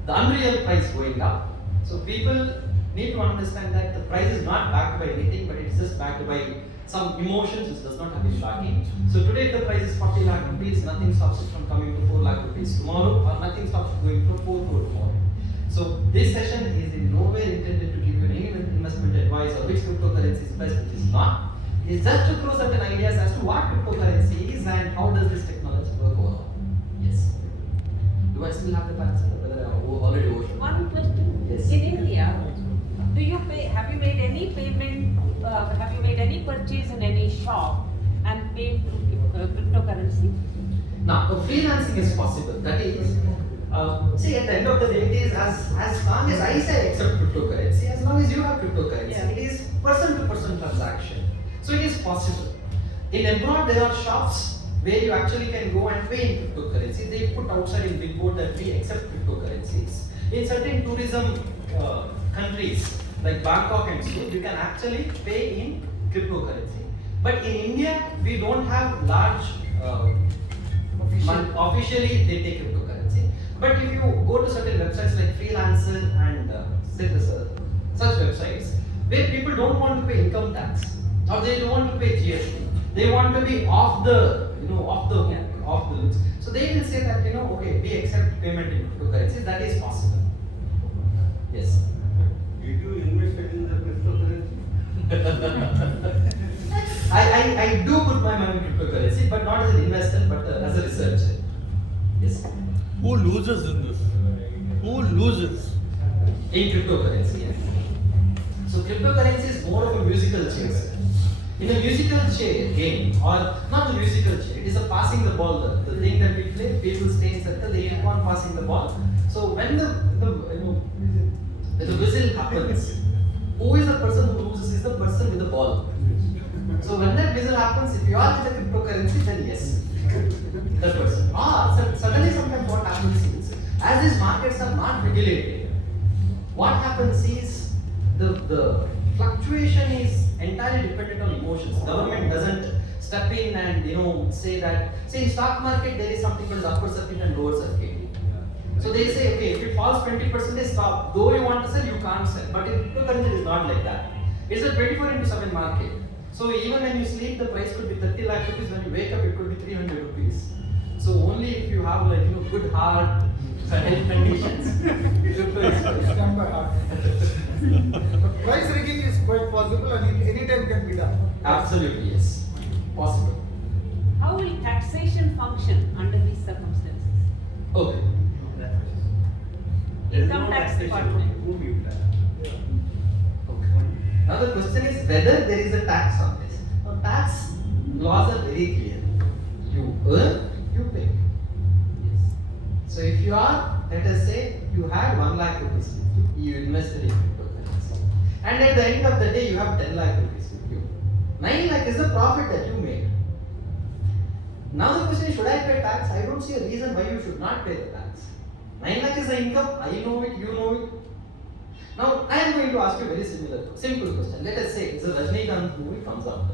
unreal price going up. So people need to understand that the price is not backed by anything, but it's just backed by some emotions which does not have any backing. So today if the price is 40 lakh rupees, nothing stops it from coming to 4 lakh rupees tomorrow, or nothing stops it going from 4 crore tomorrow. So this session is in no way intended to give you any investment advice or which cryptocurrency is best, which is not. It's just to throw certain ideas as to what cryptocurrency is and how does this technology work overall. Yes. Do I still have the answer, or whether I already ocean? One question. Yes. In India, have you made any payment, have you made any purchase in any shop and paid through cryptocurrency? Now, freelancing is possible. That is, see, at the end of the day, it is as long as I say accept cryptocurrency, as long as you have cryptocurrency, Yeah. it is person-to-person transaction. So it is possible. In abroad, there are shops where you actually can go and pay in cryptocurrency. They put outside in big board that we accept cryptocurrencies. In certain tourism countries like Bangkok and so, you can actually pay in cryptocurrency. But in India, we don't have large officially they take cryptocurrency. But if you go to certain websites like Freelancer and such websites where people don't want to pay income tax or they don't want to pay GST, they want to be off the looks. So they will say that okay, we accept payment in cryptocurrency. That is possible. Yes. Did you invest in the cryptocurrency? I do put my money in cryptocurrency, but not as an investor, but as a researcher. Yes. loses in this? Who loses? In cryptocurrency, yes. So cryptocurrency is more of a musical chair. In a musical chair game, or not the musical chair, it is a passing the ball, the thing that we play, people stay in circle, they keep on passing the ball. So when the whistle happens, who is the person who loses is the person with the ball. So when that whistle happens, if you are with a cryptocurrency, then yes, that person. Or suddenly sometimes what happens is, as these markets are not regulated, what happens is the fluctuation is entirely dependent on emotions. Government doesn't step in and say that. See, in stock market there is something called upper circuit and lower circuit. So they say, okay, if it falls 20%, they stop. Though you want to sell, you can't sell. But in cryptocurrency, it is not like that. It's a 24/7 market. So even when you sleep, the price could be 30 lakh rupees. When you wake up, it could be 300 rupees. So only if you have good heart, health conditions, crypto is Stand by heart. But price rigging is quite possible and any time can be done. absolutely yes, possible. How will taxation function under these circumstances? Okay. Income tax department. Now the question is whether there is a tax on this. Now tax laws are very clear. You earn, you pay. So if you are, let us say, you had 1 lakh rupees with you, you invested in cryptocurrency, and at the end of the day you have 10 lakh rupees with you. 9 lakh is the profit that you made. Now the question is, should I pay tax? I don't see a reason why you should not pay the tax. 9 lakh is the income. I know it, you know it. Now I am going to ask you a very simple question. Let us say it's a Rajnikant movie comes out.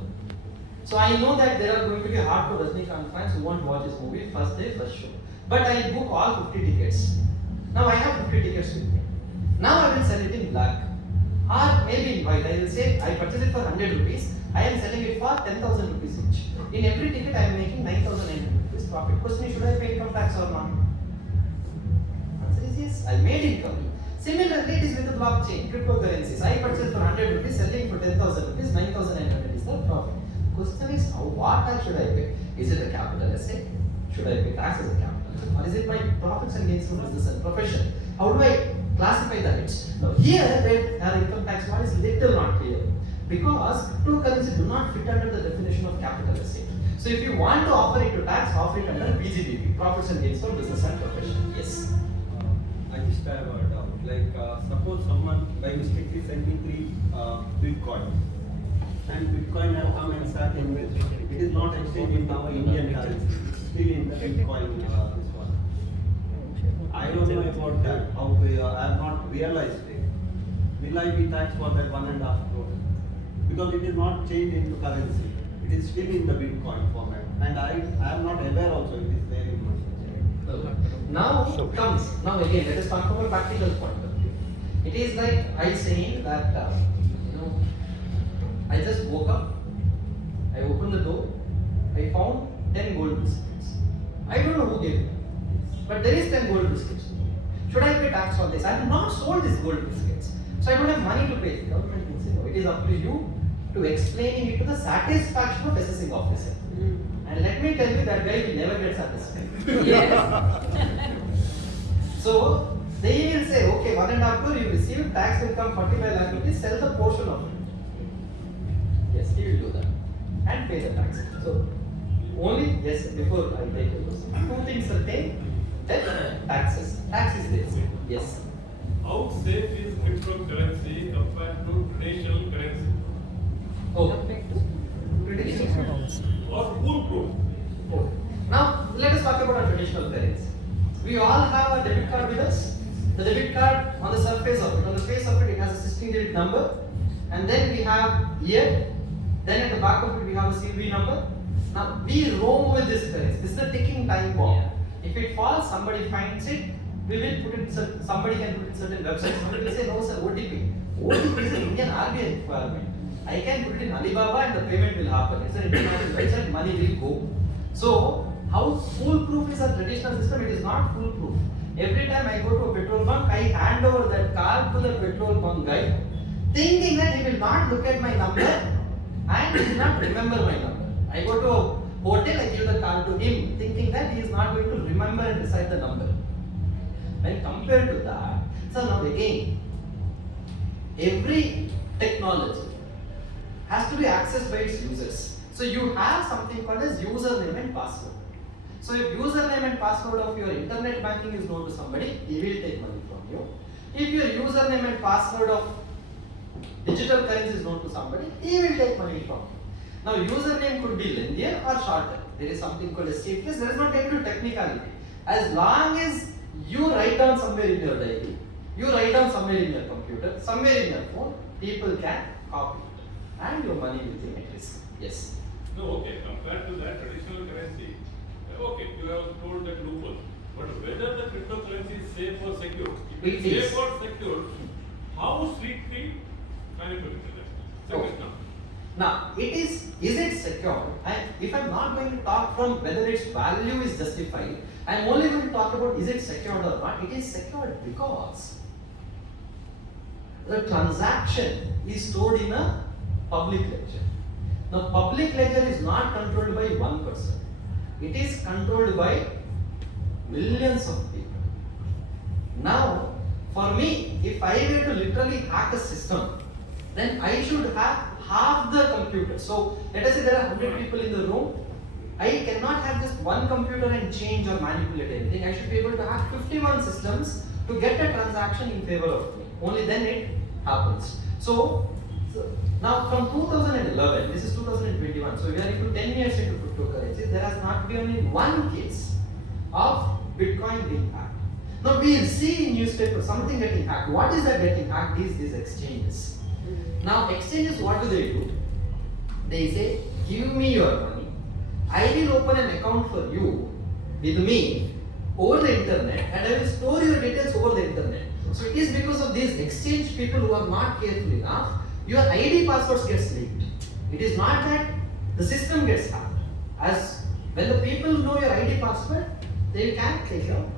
So I know that there are going to be hardcore Rajnikant fans who want to watch this movie first day, first show. But I book all 50 tickets. Now I have 50 tickets with me. Now I will sell it in black. Or maybe in white. I will say I purchase it for 100 rupees. I am selling it for 10,000 rupees each. In every ticket I am making 9,900 rupees profit. Question is, should I pay income tax or not? Answer is yes. I made income. Similarly, it is with the blockchain, cryptocurrencies. I purchase for 100 rupees, selling for 10,000 rupees, 9,900 is the profit. Question is, what tax should I pay? Is it a capital asset? Should I pay tax as a capital? Or is it my profits and gains from business and profession? How do I classify the hits? Now here, our income tax law is little not clear. Because cryptocurrency do not fit under the definition of capital asset. So if you want to offer it to tax, offer it under BGBP, profits and gains from business and profession. Yes. I just have a doubt. Suppose someone by mistakenly sent me 3 Bitcoin, and Bitcoin has come and sat in it. It is not exchanged in our Indian currency. It's still in the Bitcoin. This one. I don't know about that. How I have not realized it. Will I be taxed for that 1.5 crore? Because it is not changed into currency. It is still in the Bitcoin format, and I am not aware also it is there in my. Now again, let us talk from a practical point of view. It is like I saying that I just woke up, I opened the door, I found 10 gold biscuits. I don't know who gave it, but there is 10 gold biscuits. Should I pay tax on this? I have not sold these gold biscuits, so I don't have money to pay. The government will say no. It is up to you to explaining it to the satisfaction of assessing officer. And let me tell you, that guy will never get satisfied. Yes. So they will say, okay, 1.5 crore you receive, tax will come 45 lakh rupees, sell the portion of it. Yes, he will do that and pay the tax. So only, yes, before I take the question, 2 things are taken, then taxes. Tax is this. Yes. How safe is cryptocurrency compared to traditional currency? Okay. Or foolproof? Okay. Now let us talk about our traditional currency. We all have a debit card with us. The debit card, on the surface of it, on the face of it, it has a 16-digit number, and then we have year. Then at the back of it we have a CVV number. Now we roam with this currency. This is a ticking time bomb. If it falls, somebody finds it. We will put it. Somebody can put it in certain websites. Somebody will say, no sir, OTP. OTP is an Indian RBI requirement. I can put it in Alibaba and the payment will happen. It's an international website. Money will go. So how foolproof is a traditional system? It is not foolproof. Every time I go to a petrol bunk, I hand over that card to the petrol bunk guy, thinking that he will not look at my number and he will not remember my number. I go to a hotel, I give the card to him, thinking that he is not going to remember and decide the number. When compared to that, so now again, every technology has to be accessed by its users. So you have something called as username and password. So if username and password of your internet banking is known to somebody, he will take money from you. If your username and password of digital currency is known to somebody, he will take money from you. Now username could be lengthier or shorter. There is something called a stateless. There is not any technicality. As long as you write down somewhere in your diary, you write down somewhere in your computer, somewhere in your phone, people can copy it, and your money will be at risk. Yes. No, okay, compared to that traditional currency, okay, you have told that loophole. But whether the cryptocurrency is safe or secure, if It it's is. safe or secure, how strictly manipulated that? Okay. Second now. Now, is it secure? And if I'm not going to talk from whether its value is justified, I'm only going to talk about is it secured or not. It is secured because the transaction is stored in a public ledger. Now, public ledger is not controlled by one person. It is controlled by millions of people. Now, for me, if I were to literally hack a system, then I should have half the computer. So let us say there are 100 people in the room. I cannot have just one computer and change or manipulate anything. I should be able to have 51 systems to get a transaction in favor of me. Only then it happens. So now from 2011, this is 2021, so we are into 10 years into cryptocurrency, there has not been only one case of Bitcoin being hacked. Now we will see in newspapers something getting hacked. What is that getting hacked? These exchanges. Now exchanges, what do? They say, give me your money, I will open an account for you with me over the internet and I will store your details over the internet. So it is because of these exchange people who are not careful enough, your ID passwords gets leaked. It is not that the system gets hacked. As when the people know your ID password, they can take your money.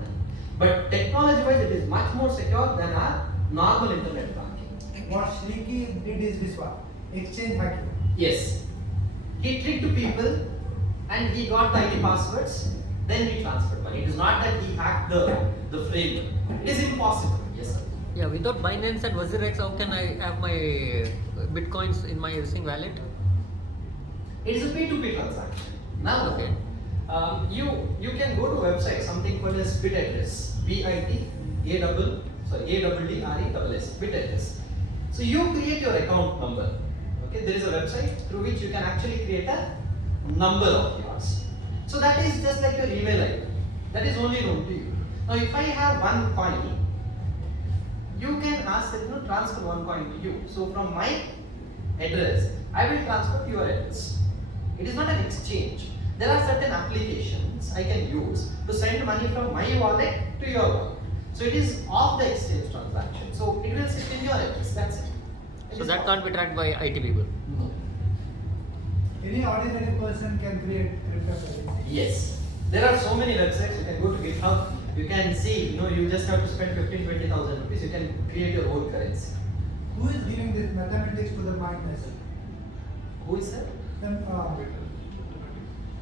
But technology-wise, it is much more secure than our normal internet banking. What Shriki did is this one, exchange hacking. Yes. He tricked people and he got the ID passwords, then he transferred money. It is not that he hacked the framework. It is impossible. Yes, sir. Yeah, without Binance and WazirX, how can I have my bitcoins in my Sing wallet? It is a P2P transaction. Now, Okay. You can go to a website, something called as bit address. BITADDRESS, bit address. So you create your account number. Okay, there is a website through which you can actually create a number of yours. So that is just like your email ID. That is only known to you. Now, if I have one coin, you can ask it to transfer one coin to you. So from my address, I will transfer to your address. It is not an exchange. There are certain applications I can use to send money from my wallet to your wallet. So it is off the exchange transaction. So it will sit in your address. That's it. It So is that off. can't be tracked by IT people. No. Any ordinary person can create cryptocurrency. Yes. There are so many websites. You can go to GitHub. You can see, you just have to spend 15,000-20,000 rupees. You can create your own currency. Who is giving this mathematics to the miners? Who is that? Then,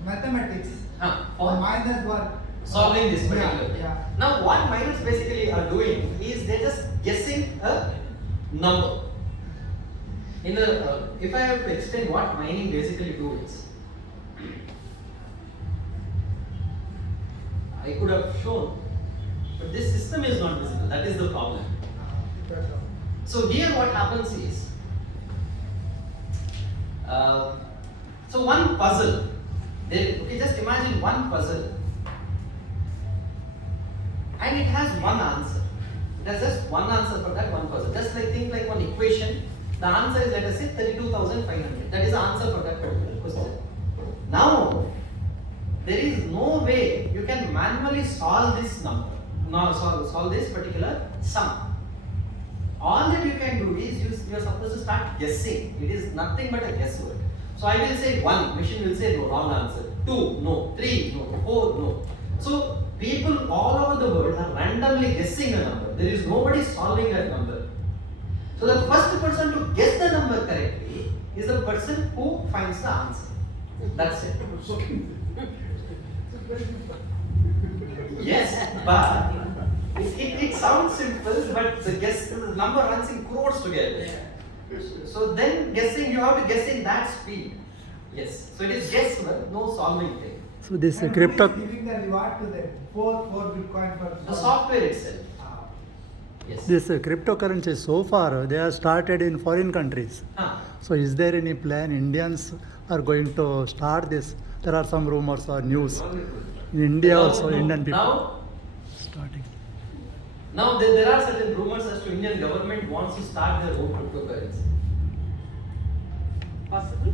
mathematics. The For miners were solving this particular Yeah, thing. yeah. Now, what miners basically are doing is they're just guessing a number. If I have to explain what mining basically do is, I could have shown, but this system is not visible. That is the problem. So here what happens is, so one puzzle, just imagine one puzzle and it has one answer. It has just one answer for that one puzzle. Just like think like one equation, the answer is let us say 32,500. That is the answer for that particular question. Now, there is no way you can manually solve this number, solve this particular sum. All that you can do is you are supposed to start guessing. It is nothing but a guesswork. So I will say 1, machine will say no, wrong answer. 2, no. 3, no. 4, no. So people all over the world are randomly guessing a number. There is nobody solving that number. So the first person to guess the number correctly is the person who finds the answer. That's it. Yes, but It sounds simple, but the number runs in crores together. So then guessing, you have to guess in that speed. Yes. So it is guesswork, no solving thing. So this And crypto. who is giving the reward to them? Four Bitcoin for The software itself. Ah. Yes. This cryptocurrency so far they are started in foreign countries. Ah. So is there any plan Indians are going to start this? There are some rumors or news. In India also Indian people Now, starting. there are certain rumors as to Indian government wants to start their own cryptocurrency. Possible?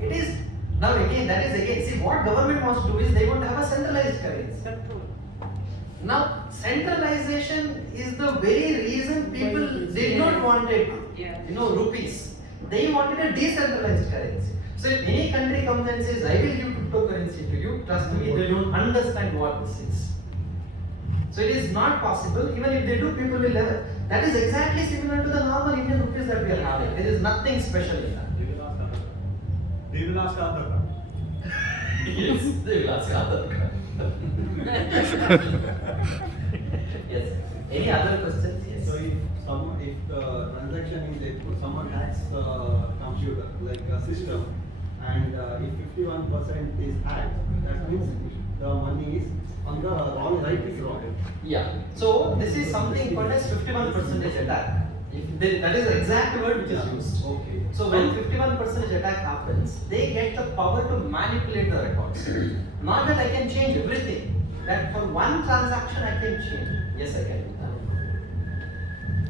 It is now again. That is again. See, what government wants to do is they want to have a centralized currency. Control. Now, centralization is the very reason people did not want it. Yeah. Rupees. They wanted a decentralized currency. So if any country comes and says, I will give cryptocurrency to you, trust me, they don't understand what this is. So it is not possible. Even if they do, people will never. That is exactly similar to the normal Indian rupees that we are having. There is nothing special in that. They will ask Aadhaar card. Yes, they will ask other. Yes. Any other questions? Yes. So if the transaction is someone hacks computer like a system, and if 51% is hacked, that means the money is on the wrong, right is wrong. Yeah. So this is something called as 51% attack. That is the exact word which is used. Okay. So when 51% attack happens, they get the power to manipulate the records. Not that I can change everything. That for one transaction I can change. Yes, I can do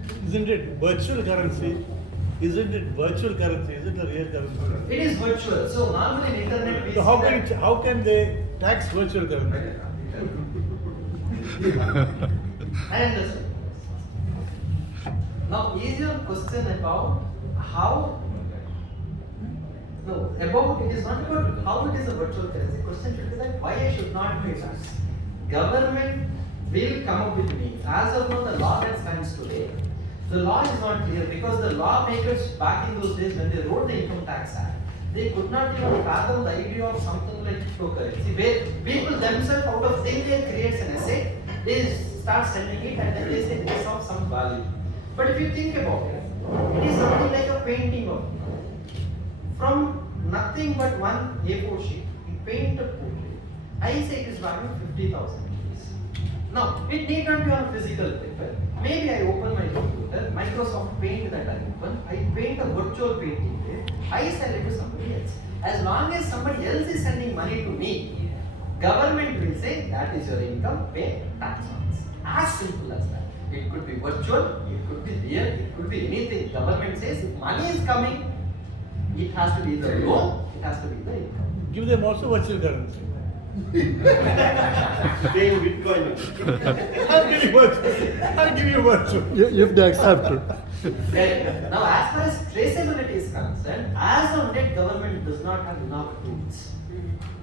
that. Isn't it virtual currency? Isn't it virtual currency? Isn't it a real currency? It is virtual. So normally in internet we So see how can they tax virtual currency? I understand. Now, is your question about how? No, about it is not about how it is a virtual currency. Question should be that why I should not pay tax. Government will come up with means. As of now, the law that stands today, the law is not clear because the lawmakers back in those days when they wrote the Income Tax Act, they could not even fathom the idea of something like cryptocurrency, where people themselves out of thin air creates an asset, they start selling it and then they say this of some value. But if you think about it, it is something like a painting of from nothing but one A4 sheet. You paint a portrait. I say it is valued 50,000 rupees. Now, it need not be on physical paper. Maybe I open my computer, Microsoft Paint that I open, I paint a virtual painting there, I sell it to somebody else. As long as somebody else is sending money to me, government will say that is your income, pay tax on this. As simple as that. It could be virtual, it could be real, it could be anything. Government says if money is coming, it has to be the loan, it has to be the income. Give them also virtual currency. Paying Bitcoin. I'll give you virtual. I'll give you virtual. If they accept it. Right. Now, as far as traceability is concerned, as on date, government does not have enough tools.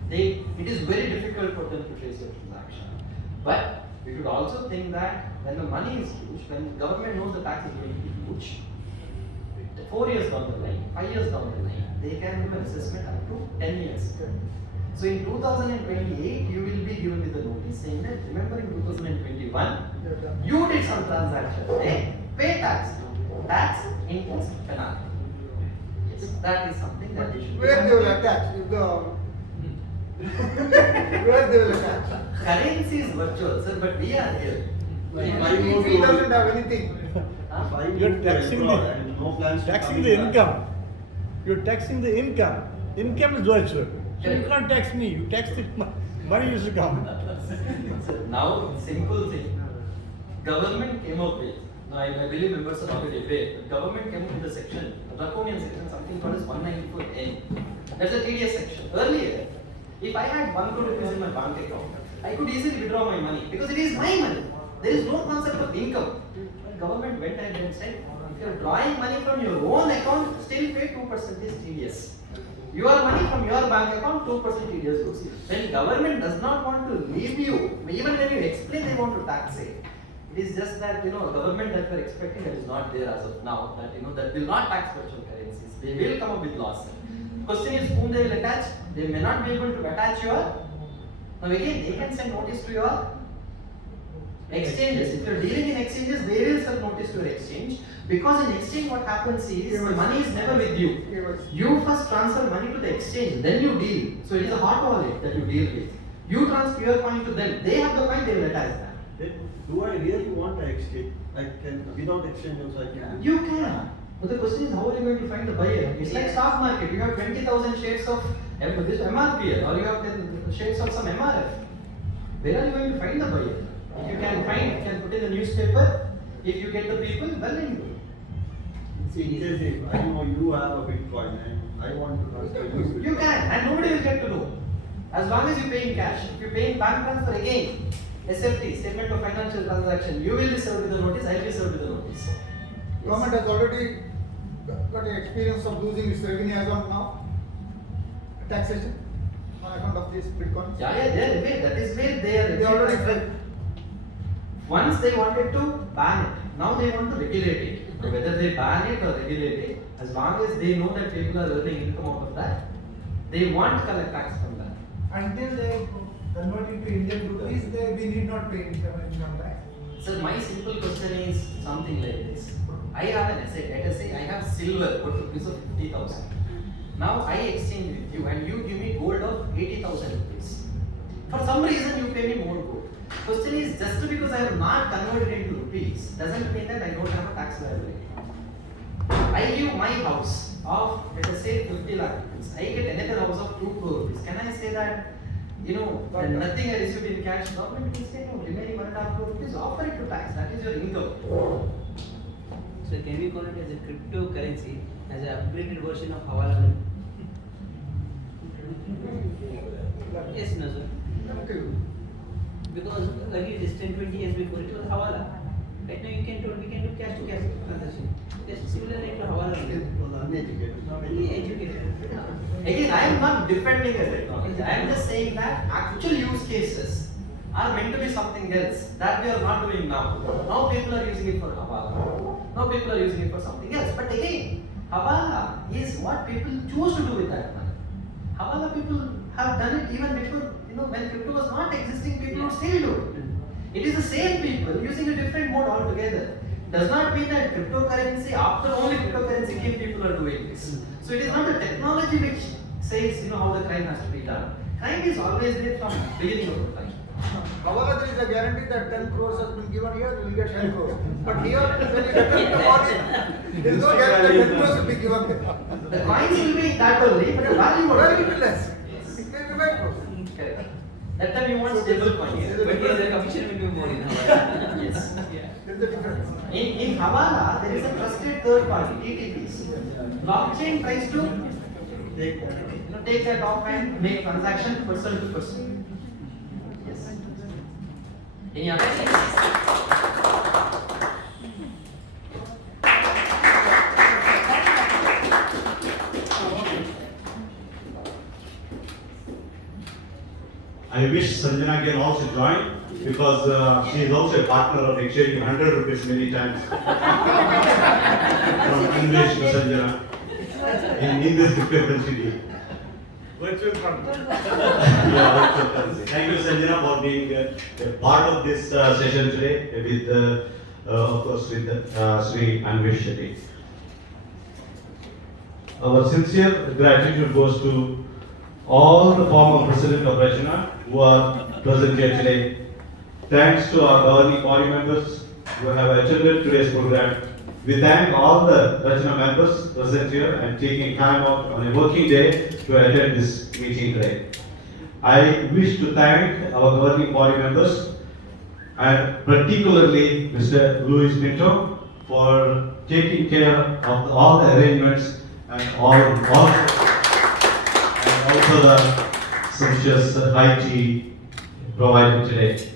It is very difficult for them to trace your transaction. But we should also think that when the money is huge, when government knows the tax is going to be huge, 4 years down the line, 5 years down the line, they can do an assessment up to 10 years. So in 2028, you will be given with the notice saying that remember in 2021, you did some transaction, pay tax. Tax, interest, penalty. Yes, that is something that they should Where they will attach? If the where they will attach? Currency is virtual, sir, but we are here. If he doesn't have anything, Huh? You're taxing and no plans to taxing come the back. income. You're taxing the income. Income is virtual. So you Correct. can't tax me. You tax the money used to come. So now, simple thing. Government came up with, now I believe members are already aware, the government came up with a section, a draconian section, something called as 194N. That's a tedious section. Earlier, if I had 1 crore rupees in my bank account, I could easily withdraw my money because it is my money. There is no concept of income. Government went ahead and said, if you are drawing money from your own account, still pay 2% is tedious. Your money from your bank account, 2% tedious goes. When government does not want to leave you, even when you explain they want to tax it, it is just that government that we are expecting that is not there as of now. That that will not tax virtual currencies. They will come up with laws. Question is whom they will attach. They may not be able to attach your. Now again, they can send notice to your Exchanges. If you're dealing in exchanges, they will serve notice to your exchange. Because in exchange, what happens is the money is never with you. You first transfer money to the exchange, then you deal. So it is a hot wallet that you deal with. You transfer your coin to them. They have the coin, they will attach that. Then do I really want to exchange? I can, without exchange also I can. You can. But the question is, how are you going to find the buyer? It's like stock market. You have 20,000 shares of this MRPL, or you have 10 shares of some MRF. Where are you going to find the buyer? If you can find, you can put in the newspaper. If you get the people, well and good. See, in case if I know you have a Bitcoin and I want to transfer you. You can, and nobody will get to know. As long as you pay in cash. If you pay in bank transfer again, SFT, Statement of Financial Transaction, you will be served with the notice, I will be served with the notice. Government has already got an experience of losing its revenue as of now. Taxation on account of these bitcoins. Yeah, they are aware. That is where they are. They already failed. Once they wanted to ban it, now they want to regulate it. Whether they ban it or regulate it, as long as they know that people are earning income out of that, they want to collect tax from that. Until they convert it to Indian rupees, we need not pay income tax. So my simple question is something like this. I have an asset, let us say I have silver worth rupees of 50,000. Now I exchange with you and you give me gold of 80,000 rupees. For some reason you pay me more gold. Question is, just because I have not converted into rupees doesn't mean that I don't have a tax liability. I give my house of, let us say, 50 lakh rupees. I get another house of 2 crore rupees. Can I say that, nothing I received in cash? Government will say no, remaining 1.5 crore rupees, offer it to tax. That is your income. So can we call it as a cryptocurrency, as an upgraded version of Hawala money? Yes, no, sir. Okay. Because earlier, just 10-20 years before, it was Hawala. Right now, we can do cash to cash transaction. Just similar like to Hawala money. It was uneducated. Not Only educated. Again, I am not defending a technology. I am just saying that actual use cases are meant to be something else that we are not doing now. Now people are using it for Hawala. Now people are using it for something else. But again, Hawala is what people choose to do with that money. Hawala people have done it even before, when crypto was not existing, people would still do it. It is the same people using a different mode altogether. Does not mean that cryptocurrency, after only cryptocurrency came, people are doing this. So it is not the technology which says, how the crime has to be done. Crime is always there from beginning of the crime. However, there is a guarantee that 10 crores has been given here, we will get 10 crores. But here, when you get the money, there is no guarantee that 10 crores will be given there. The coins will be that only, but the value will Very be little less. It may be 5 crores. correct. That time you want stable coins. But here the commission will be more in Hawala. Yes. There is a difference. In Hawala, there is a trusted third party, TTPs. Blockchain tries to take that off and make transaction person to person. Yes. Any other questions? I wish Sanjana can also join because she is also a partner of exchanging 100 rupees many times from English to Sanjana in this cryptocurrency. Virtual fund. Yeah, virtual currency. Thank you, Sanjana, for being a part of this session today with, of course, with Sri Anvesh Shetty. Our sincere gratitude goes to all the former president of Rajana who are present here today. Thanks to our governing body members who have attended today's program. We thank all the Rajana members present here and taking time out on a working day to attend this meeting today. I wish to thank our governing body members and particularly Mr. Luis Pinto for taking care of all the arrangements and also the sumptuous high tea provided today.